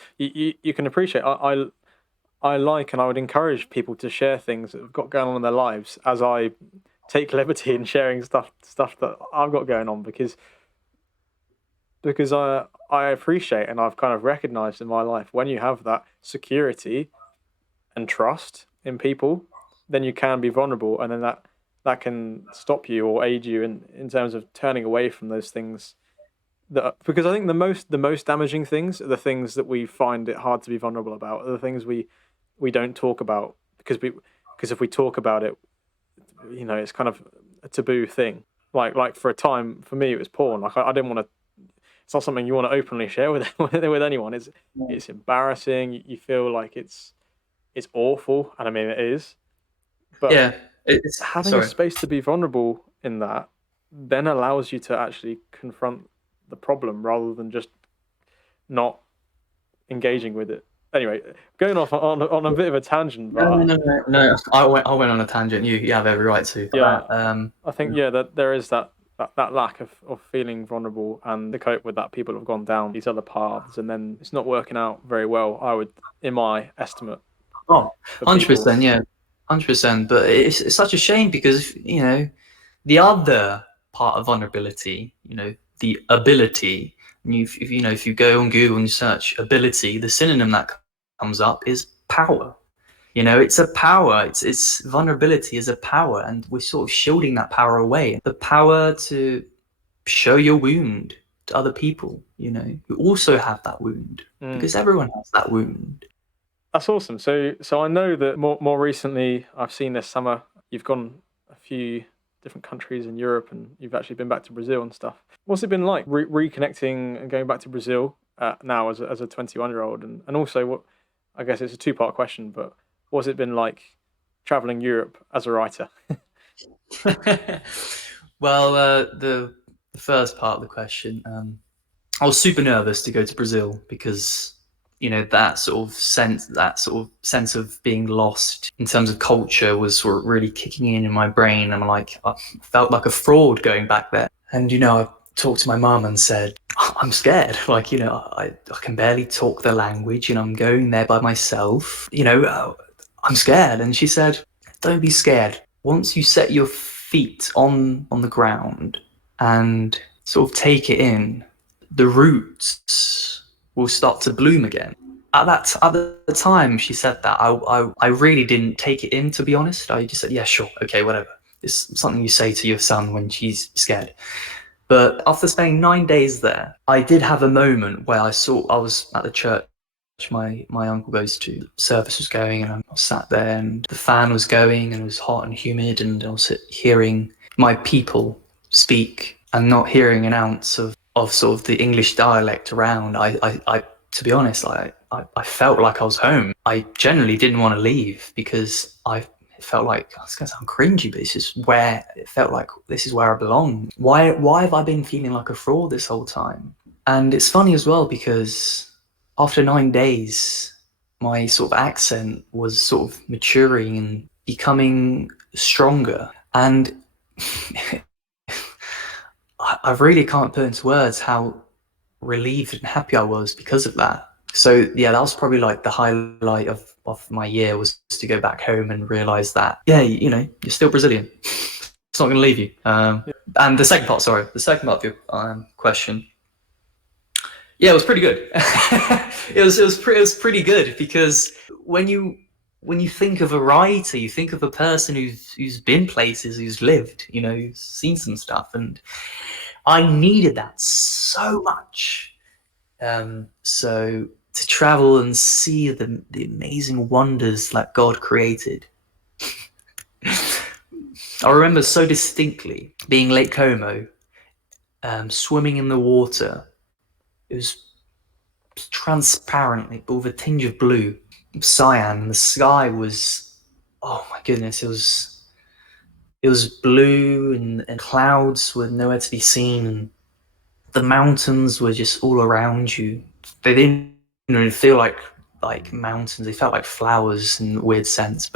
you can appreciate. I like, and I would encourage people to share things that have got going on in their lives, as I take liberty in sharing stuff that I've got going on, because I appreciate, and I've kind of recognized in my life, when you have that security and trust in people, then you can be vulnerable, and then that can stop you or aid you in terms of turning away from those things. Because I think the most damaging things are the things that we find it hard to be vulnerable about, are the things we don't talk about, because if we talk about it, it's kind of a taboo thing. Like for a time, for me, it was porn. Like I didn't want to. It's not something you want to openly share with with anyone. It's embarrassing. You feel like it's awful, and I mean it is. But Yeah, having a space to be vulnerable in that then allows you to actually confront the problem rather than just not engaging with it. Anyway, going off on a bit of a tangent. No. I went on a tangent. You have every right to. Yeah. I think that there is that lack of feeling vulnerable, and to cope with that, people have gone down these other paths, and then it's not working out very well, I would, in my estimate. Oh, 100%, yeah, 100%. But it's such a shame, because the other part of vulnerability, the ability. If you go on Google and you search ability, the synonym that comes up is power. It's a power. It's vulnerability is a power, and we're sort of shielding that power away. The power to show your wound to other people, who also have that wound, because everyone has that wound. That's awesome. So I know that more recently, I've seen this summer, you've gone a few different countries in Europe, and you've actually been back to Brazil and stuff. What's it been like reconnecting and going back to Brazil now as a 21-year-old? And also, what, I guess it's a two-part question, but what's it been like traveling Europe as a writer? Well, the first part of the question, I was super nervous to go to Brazil, because that sort of sense of being lost in terms of culture was sort of really kicking in my brain. And I felt like a fraud going back there. And I talked to my mum and said, I'm scared. I can barely talk the language, I'm going there by myself. I'm scared. And she said, don't be scared. Once you set your feet on the ground and sort of take it in, the roots will start to bloom again. At the time she said that, I really didn't take it in, to be honest. I just said, yeah, sure, okay, whatever. It's something you say to your son when she's scared. But after spending 9 days there, I did have a moment where I was at the church my uncle goes to. The service was going, and I sat there, and the fan was going, and it was hot and humid, and I was hearing my people speak and not hearing an ounce of sort of the English dialect around. I to be honest, I felt like I was home. I generally didn't want to leave, because I felt like, it's going to sound cringy, but it felt like this is where I belong. Why have I been feeling like a fraud this whole time? And it's funny as well, because after 9 days, my sort of accent was sort of maturing and becoming stronger. And I really can't put into words how relieved and happy I was because of that. So yeah, that was probably like the highlight of my year, was to go back home and realize that, yeah, you're still Brazilian. it's not going to leave you. Yeah. And the second part of your question. Yeah, it was pretty good. it was pretty good, because when you think of a writer, you think of a person who's been places, who's lived, who's seen some stuff, and I needed that so much. So to travel and see the amazing wonders that God created. I remember so distinctly being Lake Como, swimming in the water. It was transparently, but with a tinge of blue, cyan, and the sky was, oh my goodness, it was blue, and clouds were nowhere to be seen, and the mountains were just all around you. They didn't feel like mountains; they felt like flowers in a weird sense.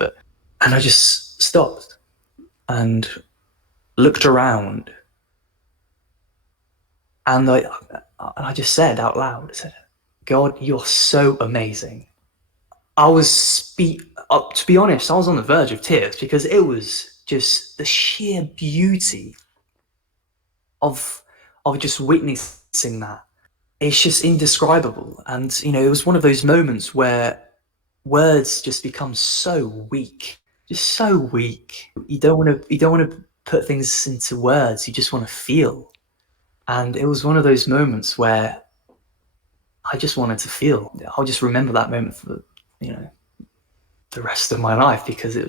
And I just stopped and looked around, and I just said out loud, I said, "God, you're so amazing." To be honest, I was on the verge of tears, because it was just the sheer beauty of just witnessing that. It's just indescribable. And it was one of those moments where words just become so weak, just so weak. You don't want to put things into words. You just want to feel. And it was one of those moments where I just wanted to feel. I'll just remember that moment for the rest of my life, because I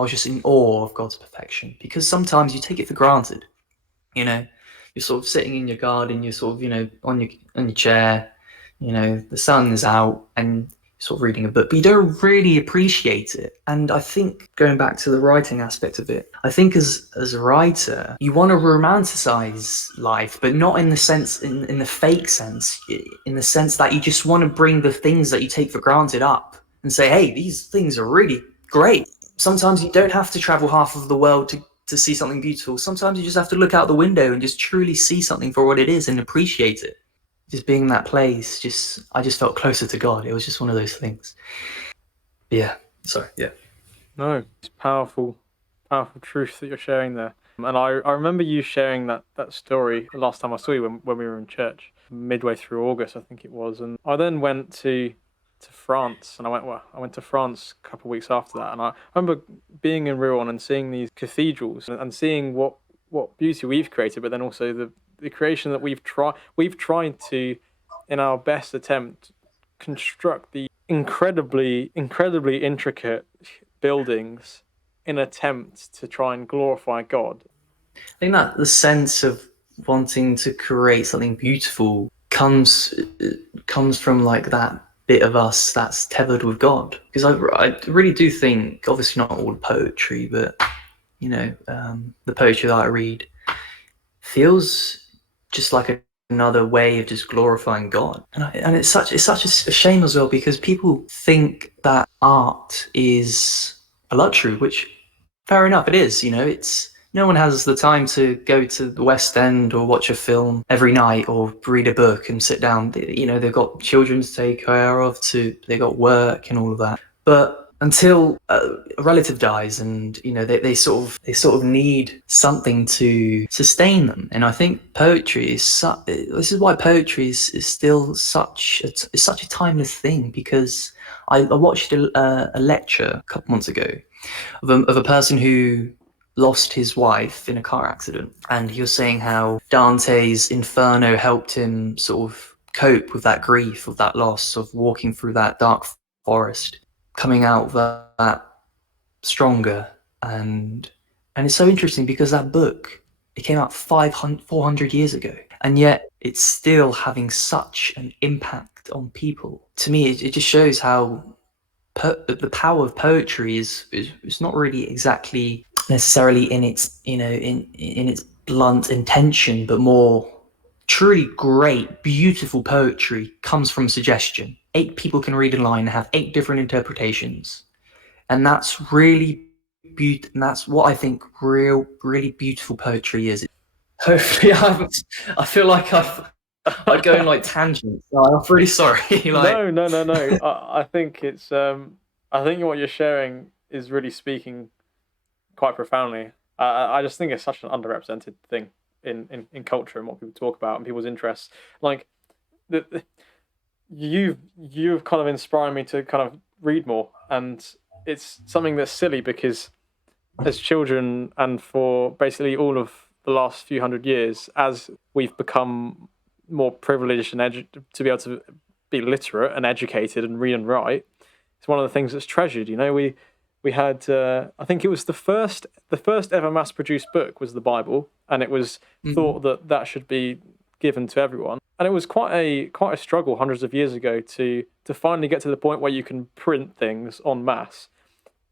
was just in awe of God's perfection. Because sometimes you take it for granted. You're sort of sitting in your garden, you're sort of on your chair, the sun is out, and you're sort of reading a book, but you don't really appreciate it. And I think, going back to the writing aspect of it, I think as a writer, you want to romanticize life, but not in the sense, in the fake sense, in the sense that you just want to bring the things that you take for granted up and say, hey, these things are really great. Sometimes you don't have to travel half of the world to see something beautiful. Sometimes you just have to look out the window and just truly see something for what it is and appreciate it. Just being in that place, I just felt closer to God. It was just one of those things. Yeah. Sorry. Yeah. No, it's powerful truth that you're sharing there. And I remember you sharing that story the last time I saw you, when we were in church, midway through August, I think it was. And I then went to France, and I went to France a couple of weeks after that, and I remember being in Rouen and seeing these cathedrals, and seeing what beauty we've created, but then also the creation that we've tried to, in our best attempt, construct the incredibly intricate buildings in an attempt to try and glorify God. I think that the sense of wanting to create something beautiful comes from like that bit of us that's tethered with God. Because I really do think, obviously not all poetry, but the poetry that I read feels just like another way of just glorifying God. And it's such a shame as well, because people think that art is a luxury, which, fair enough, it is. It's, no one has the time to go to the West End or watch a film every night or read a book and sit down. They've got children to take care of, they got work and all of that. But until a relative dies, and they sort of need something to sustain them. And I think poetry is this is why poetry is still such a timeless thing, because I watched a lecture a couple months ago of a person who lost his wife in a car accident, and he was saying how Dante's Inferno helped him sort of cope with that grief of that loss, of walking through that dark forest, coming out of that stronger. And it's so interesting, because that book, it came out 400 years ago, and yet it's still having such an impact on people. To me, it just shows how the power of poetry is not really exactly necessarily in its in its blunt intention, but more truly great, beautiful poetry comes from suggestion. 8 people can read a line and have 8 different interpretations, and that's really beautiful. And that's what I think really beautiful poetry is. Hopefully, I feel like I go in like tangents. I'm really sorry. No. I think it's I think what you're sharing is really speaking quite profoundly. I just think it's such an underrepresented thing in culture and what people talk about and people's interests. Like the you've kind of inspired me to kind of read more, and it's something that's silly because as children and for basically all of the last few hundred years, as we've become more privileged and to be able to be literate and educated and read and write, it's one of the things that's treasured. You know, we had I think it was the first ever mass produced book was the Bible, and it was thought that should be given to everyone. And it was quite a struggle hundreds of years ago to finally get to the point where you can print things en masse.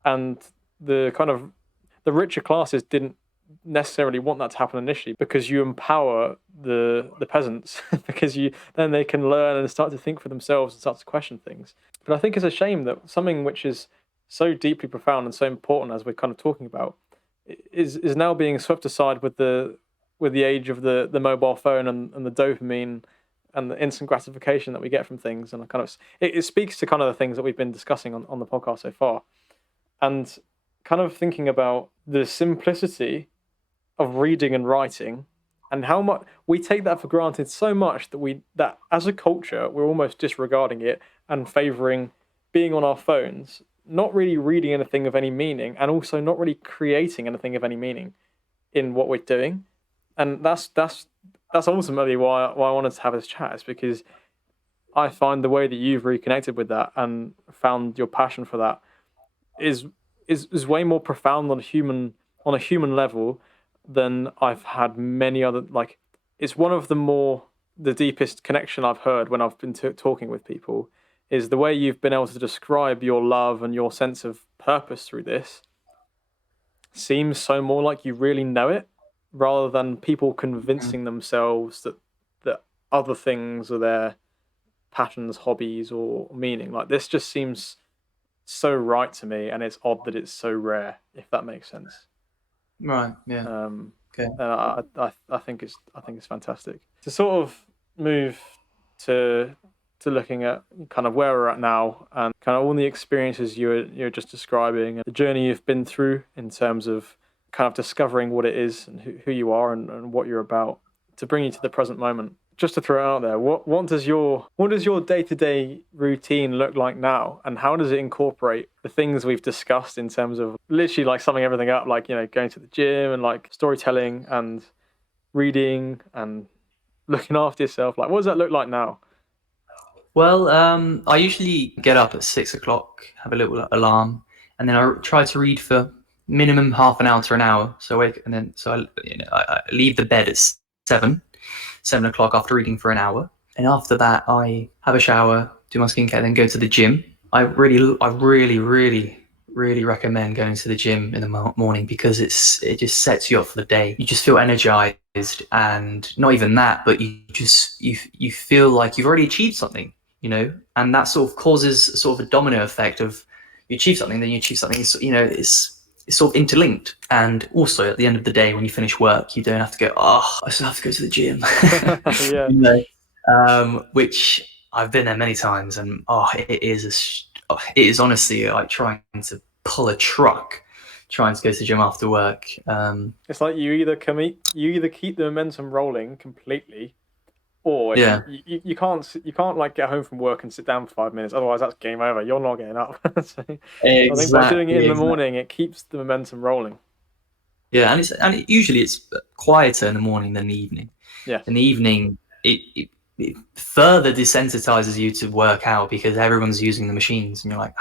And the richer classes didn't necessarily want that to happen initially, because you empower the peasants because then they can learn and start to think for themselves and start to question things. But I think it's a shame that something which is so deeply profound and so important, as we're kind of talking about, is now being swept aside with the age of the mobile phone and the dopamine and the instant gratification that we get from things. And it speaks to kind of the things that we've been discussing on the podcast so far, and kind of thinking about the simplicity of reading and writing, and how much we take that for granted so much that as a culture we're almost disregarding it and favoring being on our phones, not really reading anything of any meaning, and also not really creating anything of any meaning in what we're doing. And that's ultimately why I wanted to have this chat, is because I find the way that you've reconnected with that and found your passion for that is way more profound on a human level than I've had many other. Like, it's one of the deepest connection I've heard when I've been talking with people, is the way you've been able to describe your love and your sense of purpose through this seems so more like you really know it, rather than people convincing themselves that other things are their passions, hobbies, or meaning. Like, this just seems so right to me, and it's odd that it's so rare, if that makes sense. Right. Yeah. Okay. I think it's fantastic. To sort of move to looking at kind of where we're at now, and kind of all the experiences you're just describing, and the journey you've been through in terms of kind of discovering what it is and who you are and what you're about, to bring you to the present moment. Just to throw it out there, what does your day-to-day routine look like now, and how does it incorporate the things we've discussed in terms of literally like summing everything up, like, you know, going to the gym and like storytelling and reading and looking after yourself? Like, what does that look like now? Well, I usually get up at 6 o'clock, have a little alarm, and then I try to read for minimum half an hour to an hour. So I leave the bed at 7 o'clock after reading for an hour, and after that I have a shower, do my skincare, then go to the gym. I really recommend going to the gym in the morning, because it just sets you up for the day. You just feel energized, and not even that, but you feel like you've already achieved something, you know, and that sort of causes sort of a domino effect of you achieve something, then you achieve something. You know, it's sort of interlinked. And also at the end of the day, when you finish work, you don't have to go, I still have to go to the gym. Yeah. You know, which I've been there many times, and it is honestly like trying to pull a truck, trying to go to the gym after work. It's like you either keep the momentum rolling completely, or Yeah. you can't like get home from work and sit down for 5 minutes. Otherwise, that's game over. You're not getting up. So I think by doing it in the morning, it keeps the momentum rolling. Yeah, and usually it's quieter in the morning than the evening. Yeah. In the evening, it further desensitizes you to work out, because everyone's using the machines, and you're like,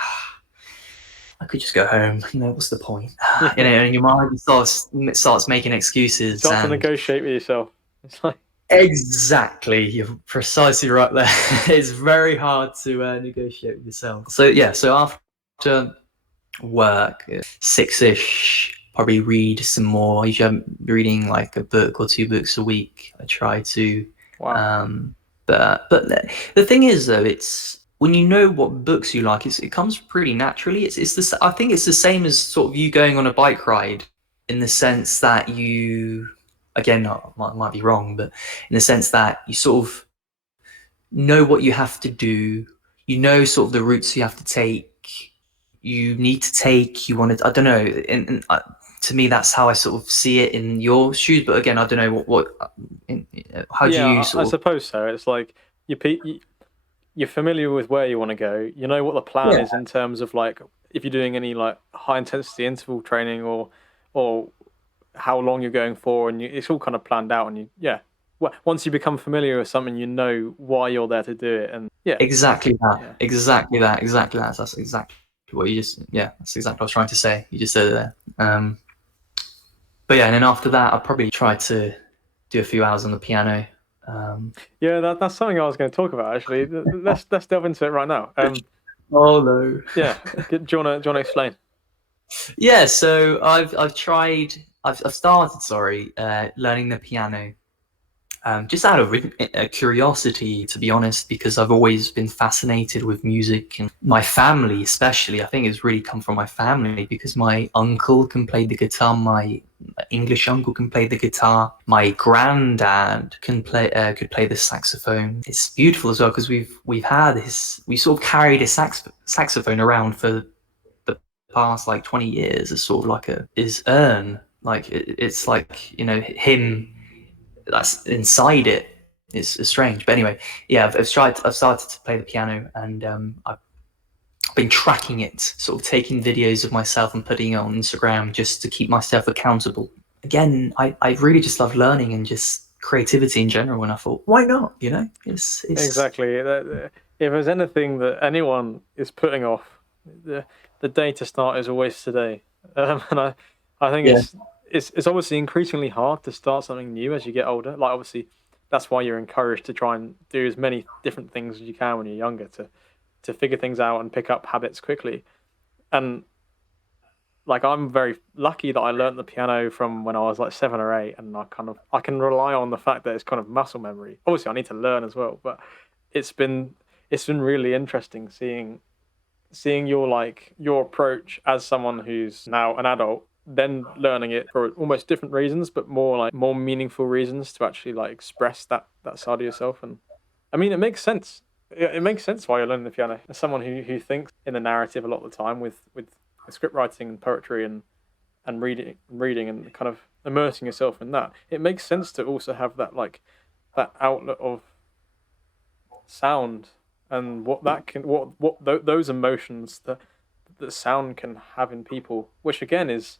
I could just go home. You know, what's the point? You know, and your mind starts making excuses. Start to negotiate with yourself. It's like, exactly, you're precisely right there. It's very hard to negotiate with yourself. So yeah, so after work, 6ish, probably read some more. Usually I'm reading like a book or 2 books a week. I try to. wow. But the thing is, though, it's when you know what books you like, it comes pretty naturally. I think it's the same as sort of you going on a bike ride, in the sense that you, again, I might be wrong, but in the sense that you sort of know what you have to do, you know sort of the routes you have to take, you need to take, you want to, I don't know, and to me, that's how I sort of see it in your shoes. But again, I don't know how do you I sort of, suppose so. It's like you're familiar with where you want to go. You know what the plan yeah, is in terms of like if you're doing any like high intensity interval training or how long you're going for, and it's all kind of planned out. And once you become familiar with something, you know why you're there to do it. And exactly that, yeah, exactly that. That's exactly what you just, yeah, that's exactly what I was trying to say. You just said it there. But yeah, and then after that, I probably tried to do a few hours on the piano. yeah. That's something I was going to talk about actually. Let's delve into it right now. Oh no. Yeah, do you wanna explain? Yeah, so I've started, sorry, learning the piano. Just out of curiosity, to be honest, because I've always been fascinated with music, and my family, especially, I think it's really come from my family because my uncle can play the guitar, my English uncle can play the guitar, my granddad could play the saxophone. It's beautiful as well because we sort of carried a saxophone around for the past like 20 years as sort of like his urn. Like it's like, him that's inside it. It's strange, but anyway, yeah, I've started to play the piano, and I've been tracking it, sort of taking videos of myself and putting it on Instagram just to keep myself accountable. Again, I really just love learning and just creativity in general, and I thought, why not? It's Exactly. If there's anything that anyone is putting off, the day to start is always today. And I think yeah, it's obviously increasingly hard to start something new as you get older. Like obviously, that's why you're encouraged to try and do as many different things as you can when you're younger to figure things out and pick up habits quickly. And like I'm very lucky that I learned the piano from when I was like 7 or 8, and I can rely on the fact that it's kind of muscle memory. Obviously, I need to learn as well, but it's been it's been really interesting seeing your approach as someone who's now an adult, then learning it for almost different reasons, but more meaningful reasons to actually like express that side of yourself. And I mean, it makes sense. It makes sense why you're learning the piano. As someone who thinks in the narrative a lot of the time with script writing and poetry and reading and kind of immersing yourself in that, it makes sense to also have that outlet of sound and those emotions that sound can have in people, which again is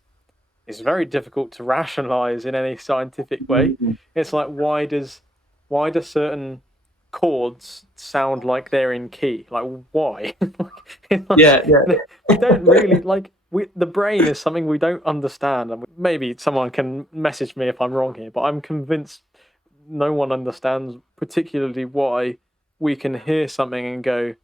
very difficult to rationalize in any scientific way. It's like why do certain chords sound like they're in key? Like why? yeah, We don't really like the brain is something we don't understand, and maybe someone can message me if I'm wrong here, but I'm convinced no one understands particularly why we can hear something and go,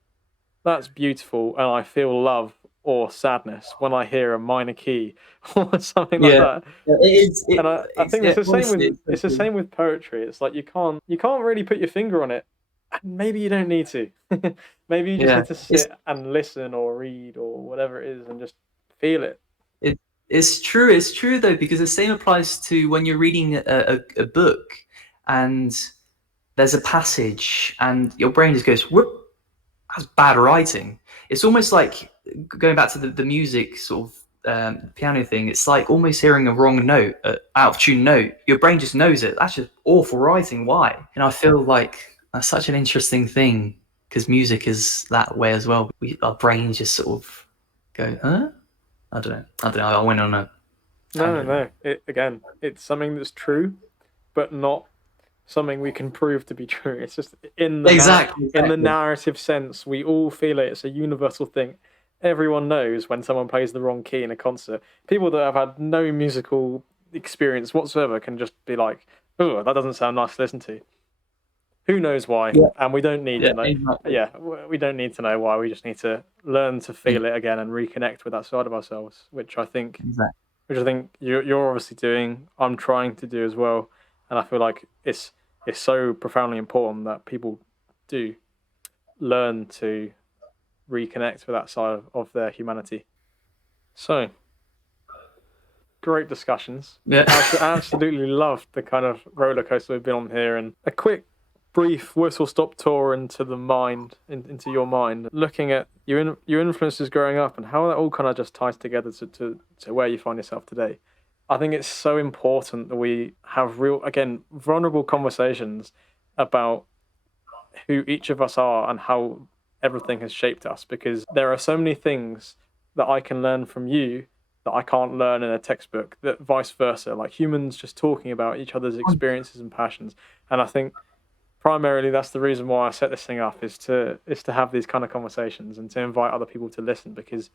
that's beautiful, and I feel love or sadness when I hear a minor key or something like yeah. that. And I think Yeah, honestly, it's the same with poetry. It's like you can't really put your finger on it. And maybe you don't need to. Maybe you just yeah. need to sit and listen or read or whatever it is and just feel it. It, it's true. It's true though, because the same applies to when you're reading a book, and there's a passage, and your brain just goes, "Whoop, that's bad writing." It's almost like going back to the music sort of piano thing. It's like almost hearing a wrong note, out of tune note. Your brain just knows it. That's just awful writing. Why? And I feel like that's such an interesting thing because music is that way as well. Our brains just sort of go, huh? I don't know. I went on a No, tangent. no. It's something that's true, but not something we can prove to be true. It's just Exactly, in the exactly. narrative sense, we all feel it. It's a universal thing. Everyone knows when someone plays the wrong key in a concert. People that have had no musical experience whatsoever can just be like, "Oh, that doesn't sound nice to listen to." Who knows why? Yeah, And we don't need yeah, to know. exactly. Yeah, we don't need to know why. We just need to learn to feel it again and reconnect with that side of ourselves, Exactly. which I think you're obviously doing. I'm trying to do as well, and I feel like it's so profoundly important that people do learn to reconnect with that side of their humanity. So great discussions. Yeah. Absolutely loved the kind of roller coaster we've been on here, and a quick, brief whistle stop tour into the mind, into your mind, looking at your influences growing up and how that all kind of just ties together to where you find yourself today. I think it's so important that we have real, again, vulnerable conversations about who each of us are and how everything has shaped us, because there are so many things that I can learn from you that I can't learn in a textbook, that vice versa, like humans just talking about each other's experiences and passions. And I think primarily that's the reason why I set this thing up, is to have these kind of conversations and to invite other people to listen, because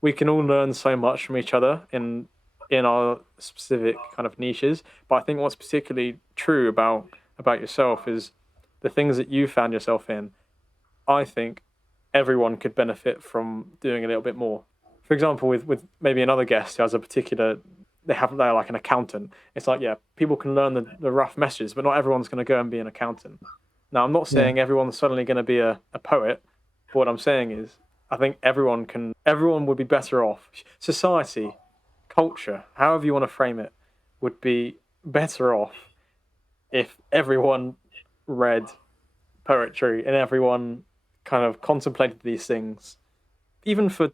we can all learn so much from each other in our specific kind of niches. But I think what's particularly true about yourself is the things that you found yourself in. I think everyone could benefit from doing a little bit more. For example, with maybe another guest who has a particular, they're like an accountant. It's like, yeah, people can learn the rough messages, but not everyone's going to go and be an accountant. Now, I'm not saying everyone's suddenly going to be a poet, but what I'm saying is I think everyone would be better off. Society, culture, however you want to frame it, would be better off if everyone read poetry and everyone kind of contemplated these things, even for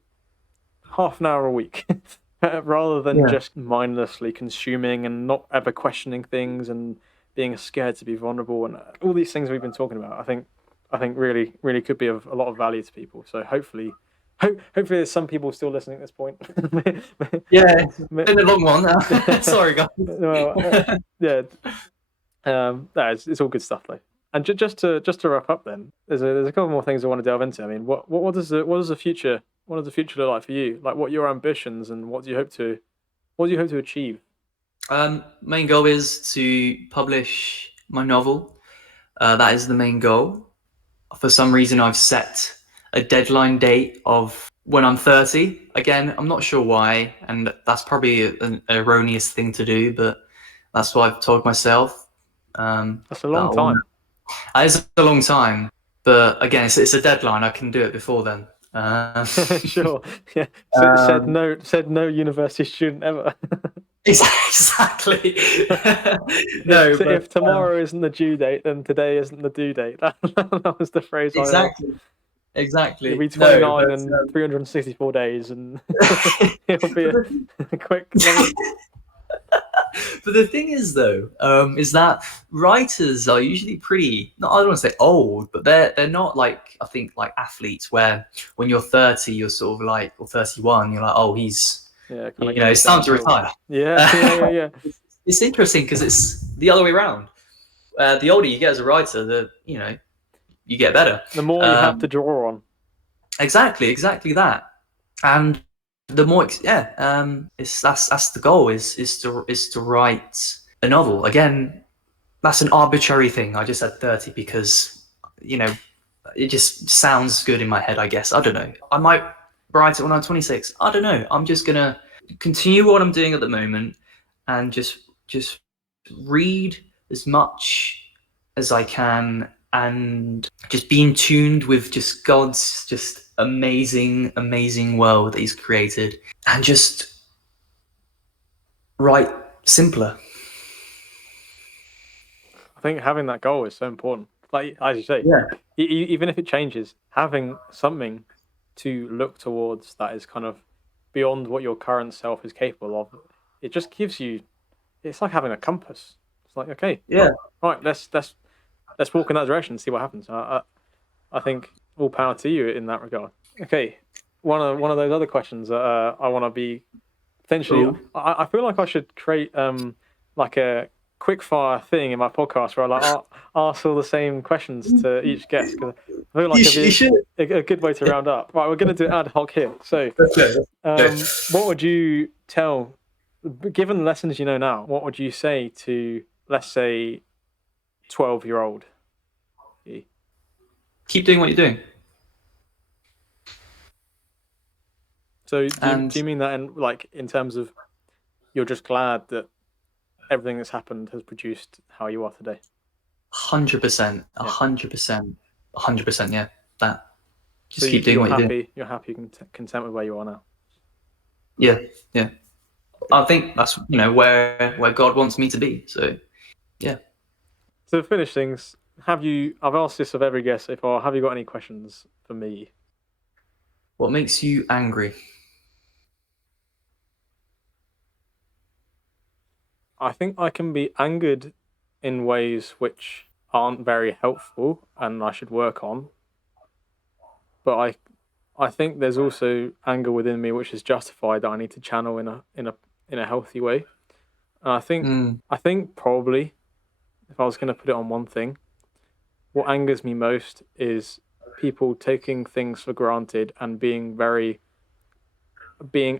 half an hour a week, rather than just mindlessly consuming and not ever questioning things and being scared to be vulnerable and all these things we've been talking about. I think really, really could be of a lot of value to people. So hopefully there's some people still listening at this point. Yeah, it's been a long one now. Sorry, guys. Well, yeah, it's all good stuff though. And just to wrap up, then there's a couple more things I want to delve into. I mean, what does the future look like for you? Like, what are your ambitions and what do you hope to achieve? Main goal is to publish my novel. That is the main goal. For some reason, I've set a deadline date of when I'm 30. Again, I'm not sure why, and that's probably an erroneous thing to do, but that's what I've told myself. That's a long time. It is a long time, but again, it's a deadline. I can do it before then. Sure. Yeah. Said no university student ever. Exactly. No, so but, if tomorrow isn't the due date, then today isn't the due date. That was the phrase. Exactly. You'll be 29 and 364 days, and it'll be a quick. But the thing is, though, is that writers are usually pretty, I don't want to say old, but they're not like, I think, like athletes, where when you're 30, you're sort of like, or 31, you're like, oh, he's, it's time to retire. Yeah. It's interesting because it's the other way around. The older you get as a writer, you get better. The more you have to draw on. Exactly that. And the more, that's the goal is to write a novel. Again, that's an arbitrary thing. I just said 30 because it just sounds good in my head. I guess, I don't know. I might write it when I'm 26. I don't know. I'm just gonna continue what I'm doing at the moment and just read as much as I can and just be in tuned with just God's just amazing world that he's created, and just write simpler. I think having that goal is so important. Like, as you say, even if it changes, having something to look towards that is kind of beyond what your current self is capable of, it just gives you, it's like having a compass. It's like, okay, right, let's walk in that direction and see what happens. I think all power to you in that regard. Okay, one of those other questions that I want to be potentially. I feel like I should create like a quick fire thing in my podcast where I ask all the same questions to each guest, because I feel like it'd be a good way to round up. Right, we're going to do ad hoc here. So, what would you tell, given the lessons you know now, what would you say to, let's say, 12-year-old? Keep doing what you're doing. So do you mean that in terms of you're just glad that everything that's happened has produced how you are today? 100%, 100%, yeah. That. Just so keep doing what you're doing. You're happy, content with where you are now. Yeah. I think that's where God wants me to be. So, yeah. So to finish things, I've asked this of every guest so far. Have you got any questions for me? What makes you angry? I think I can be angered in ways which aren't very helpful and I should work on. But I think there's also anger within me which is justified that I need to channel in a healthy way. And Mm, I think probably if I was going to put it on one thing, what angers me most is people taking things for granted and being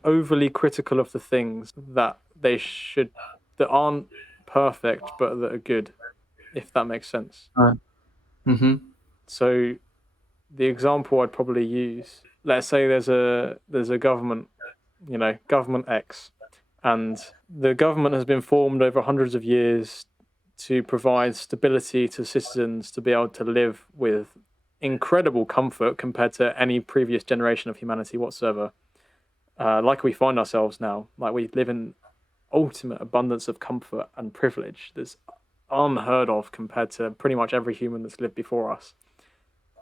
overly critical of the things that aren't perfect but that are good, if that makes sense. right. Mm-hmm. So the example I'd probably use, let's say there's a government, government X, and the government has been formed over hundreds of years to provide stability to citizens to be able to live with incredible comfort compared to any previous generation of humanity whatsoever. Like we find ourselves now, like we live in ultimate abundance of comfort and privilege that's unheard of compared to pretty much every human that's lived before us.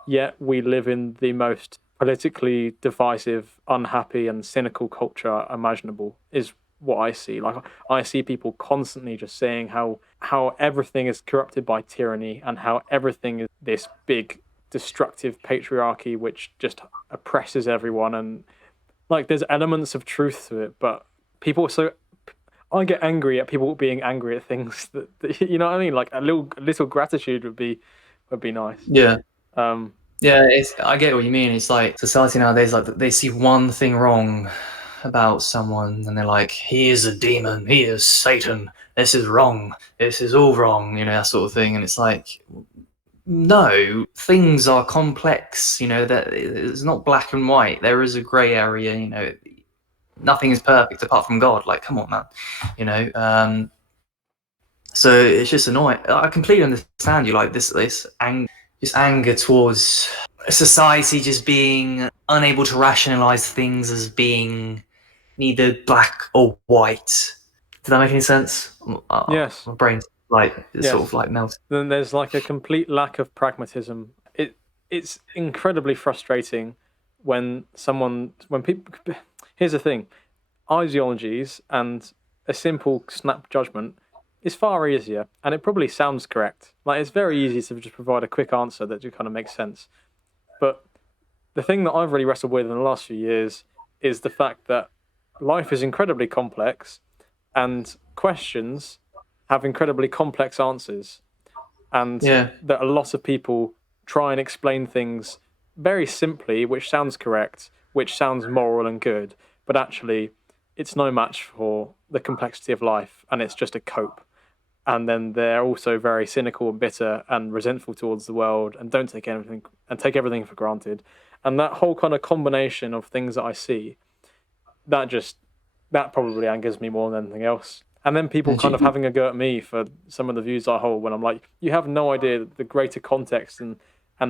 Yet we live in the most politically divisive, unhappy, and cynical culture imaginable, is what I see. Like I see people constantly just saying how everything is corrupted by tyranny and how everything is this big destructive patriarchy which just oppresses everyone, and like there's elements of truth to it, but people so I get angry at people being angry at things that you know what I mean. Like a little gratitude would be nice. Yeah. Um, Yeah, I get what you mean. It's like society nowadays, like they see one thing wrong about someone and they're like, he is a demon, he is Satan, this is wrong, this is all wrong, that sort of thing. And it's like, no, things are complex, that it's not black and white. There is a grey area, nothing is perfect apart from God. Like, come on, man, so it's just annoying. I completely understand you, like this anger towards society just being unable to rationalize things as being neither black or white. Did that make any sense? yes, My brain's it's sort yes. of like melting. Then there's like a complete lack of pragmatism. It's incredibly frustrating when people. Here's the thing: ideologies and a simple snap judgment is far easier, and it probably sounds correct. Like it's very easy to just provide a quick answer that just kind of makes sense. But the thing that I've really wrestled with in the last few years is the fact that life is incredibly complex, and questions have incredibly complex answers, and Yeah, that a lot of people try and explain things very simply, which sounds correct, which sounds moral and good, but actually it's no match for the complexity of life, and it's just a cope. And then they're also very cynical and bitter and resentful towards the world and don't take everything for granted. And that whole kind of combination of things that I see, that just that probably angers me more than anything else. And then people and kind of having a go at me for some of the views I hold when I'm like, you have no idea the greater context and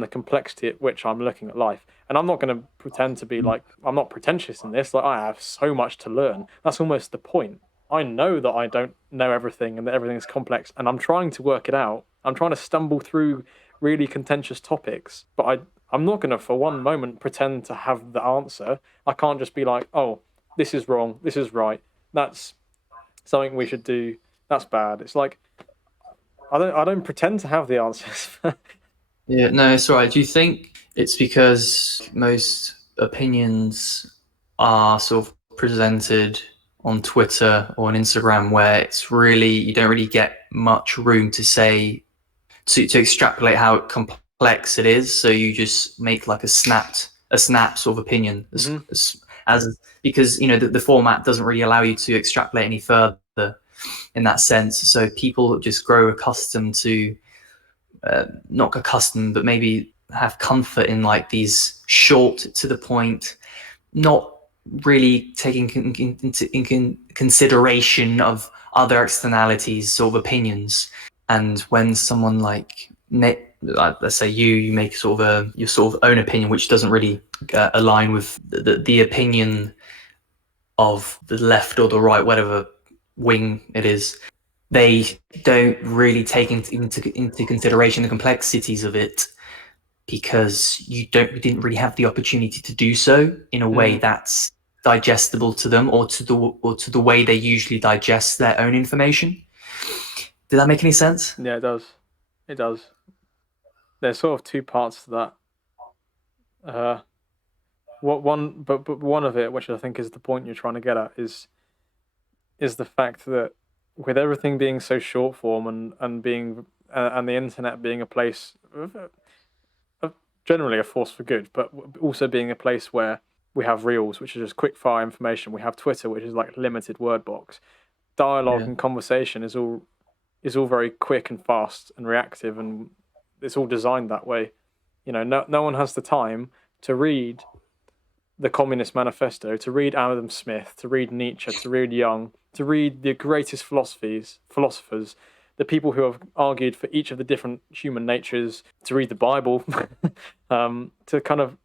the complexity at which I'm looking at life. And I'm not going to pretend to be like, I'm not pretentious in this. Like, I have so much to learn. That's almost the point. I know that I don't know everything and that everything is complex, and I'm trying to work it out. I'm trying to stumble through really contentious topics, but I'm not going to for one moment pretend to have the answer. I can't just be like, oh, this is wrong, this is right. That's something we should do. That's bad. It's like I don't pretend to have the answers. yeah, no, it's all right. Do you think it's because most opinions are sort of presented on Twitter or on Instagram, where it's really you don't really get much room to say to extrapolate how complex it is, so you just make like a snap sort of opinion Mm-hmm. as because the format doesn't really allow you to extrapolate any further in that sense, so people just grow accustomed to not accustomed but maybe have comfort in like these short to the point, not really taking into consideration of other externalities, sort of opinions. And when someone like let's say you make your sort of own opinion, which doesn't really align with the opinion of the left or the right, whatever wing it is, they don't really take into consideration the complexities of it, because you didn't really have the opportunity to do so in a way that's digestible to them, or to the way they usually digest their own information. Did that make any sense? Yeah, it does. It does. There's sort of two parts to that. Uh, what one, but one of it, which I think is the point you're trying to get at, is the fact that with everything being so short form and being and the internet being a place of generally a force for good, but also being a place where we have reels, which are just quick fire information. We have Twitter, which is like limited word box. Dialogue Yeah. and conversation is all very quick and fast and reactive, and it's all designed that way. No one has the time to read the Communist Manifesto, to read Adam Smith, to read Nietzsche, to read Jung, to read the greatest philosophers, the people who have argued for each of the different human natures, to read the Bible, to kind of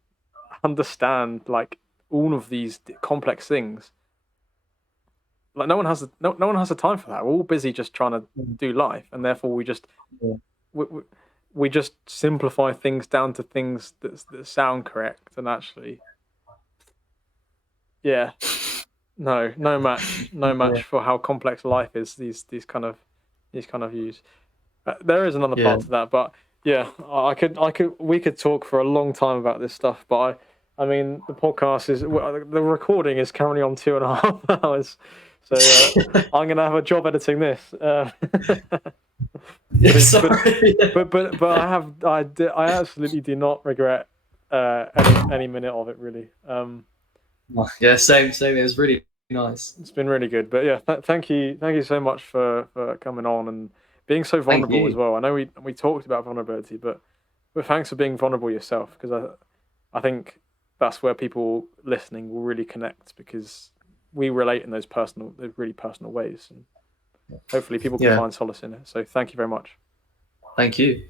understand like all of these complex things. Like no one has the time for that. We're all busy just trying to do life, and therefore Yeah. we just simplify things down to things that sound correct, and actually, yeah, no match for how complex life is. These kind of views. There is another Yeah. part to that, but yeah, we could talk for a long time about this stuff. But I mean, the recording is currently on 2.5 hours, so I'm gonna have a job editing this. Yeah, sorry. But I absolutely do not regret any minute of it, really. Yeah, same, same. It was really nice. It's been really good. But yeah, thank you so much for coming on and being so Thank vulnerable as you. well. I know we talked about vulnerability, but thanks for being vulnerable yourself, because I think that's where people listening will really connect, because we relate in those really personal ways, and hopefully people can Yeah, find solace in it. So thank you very much. thank you.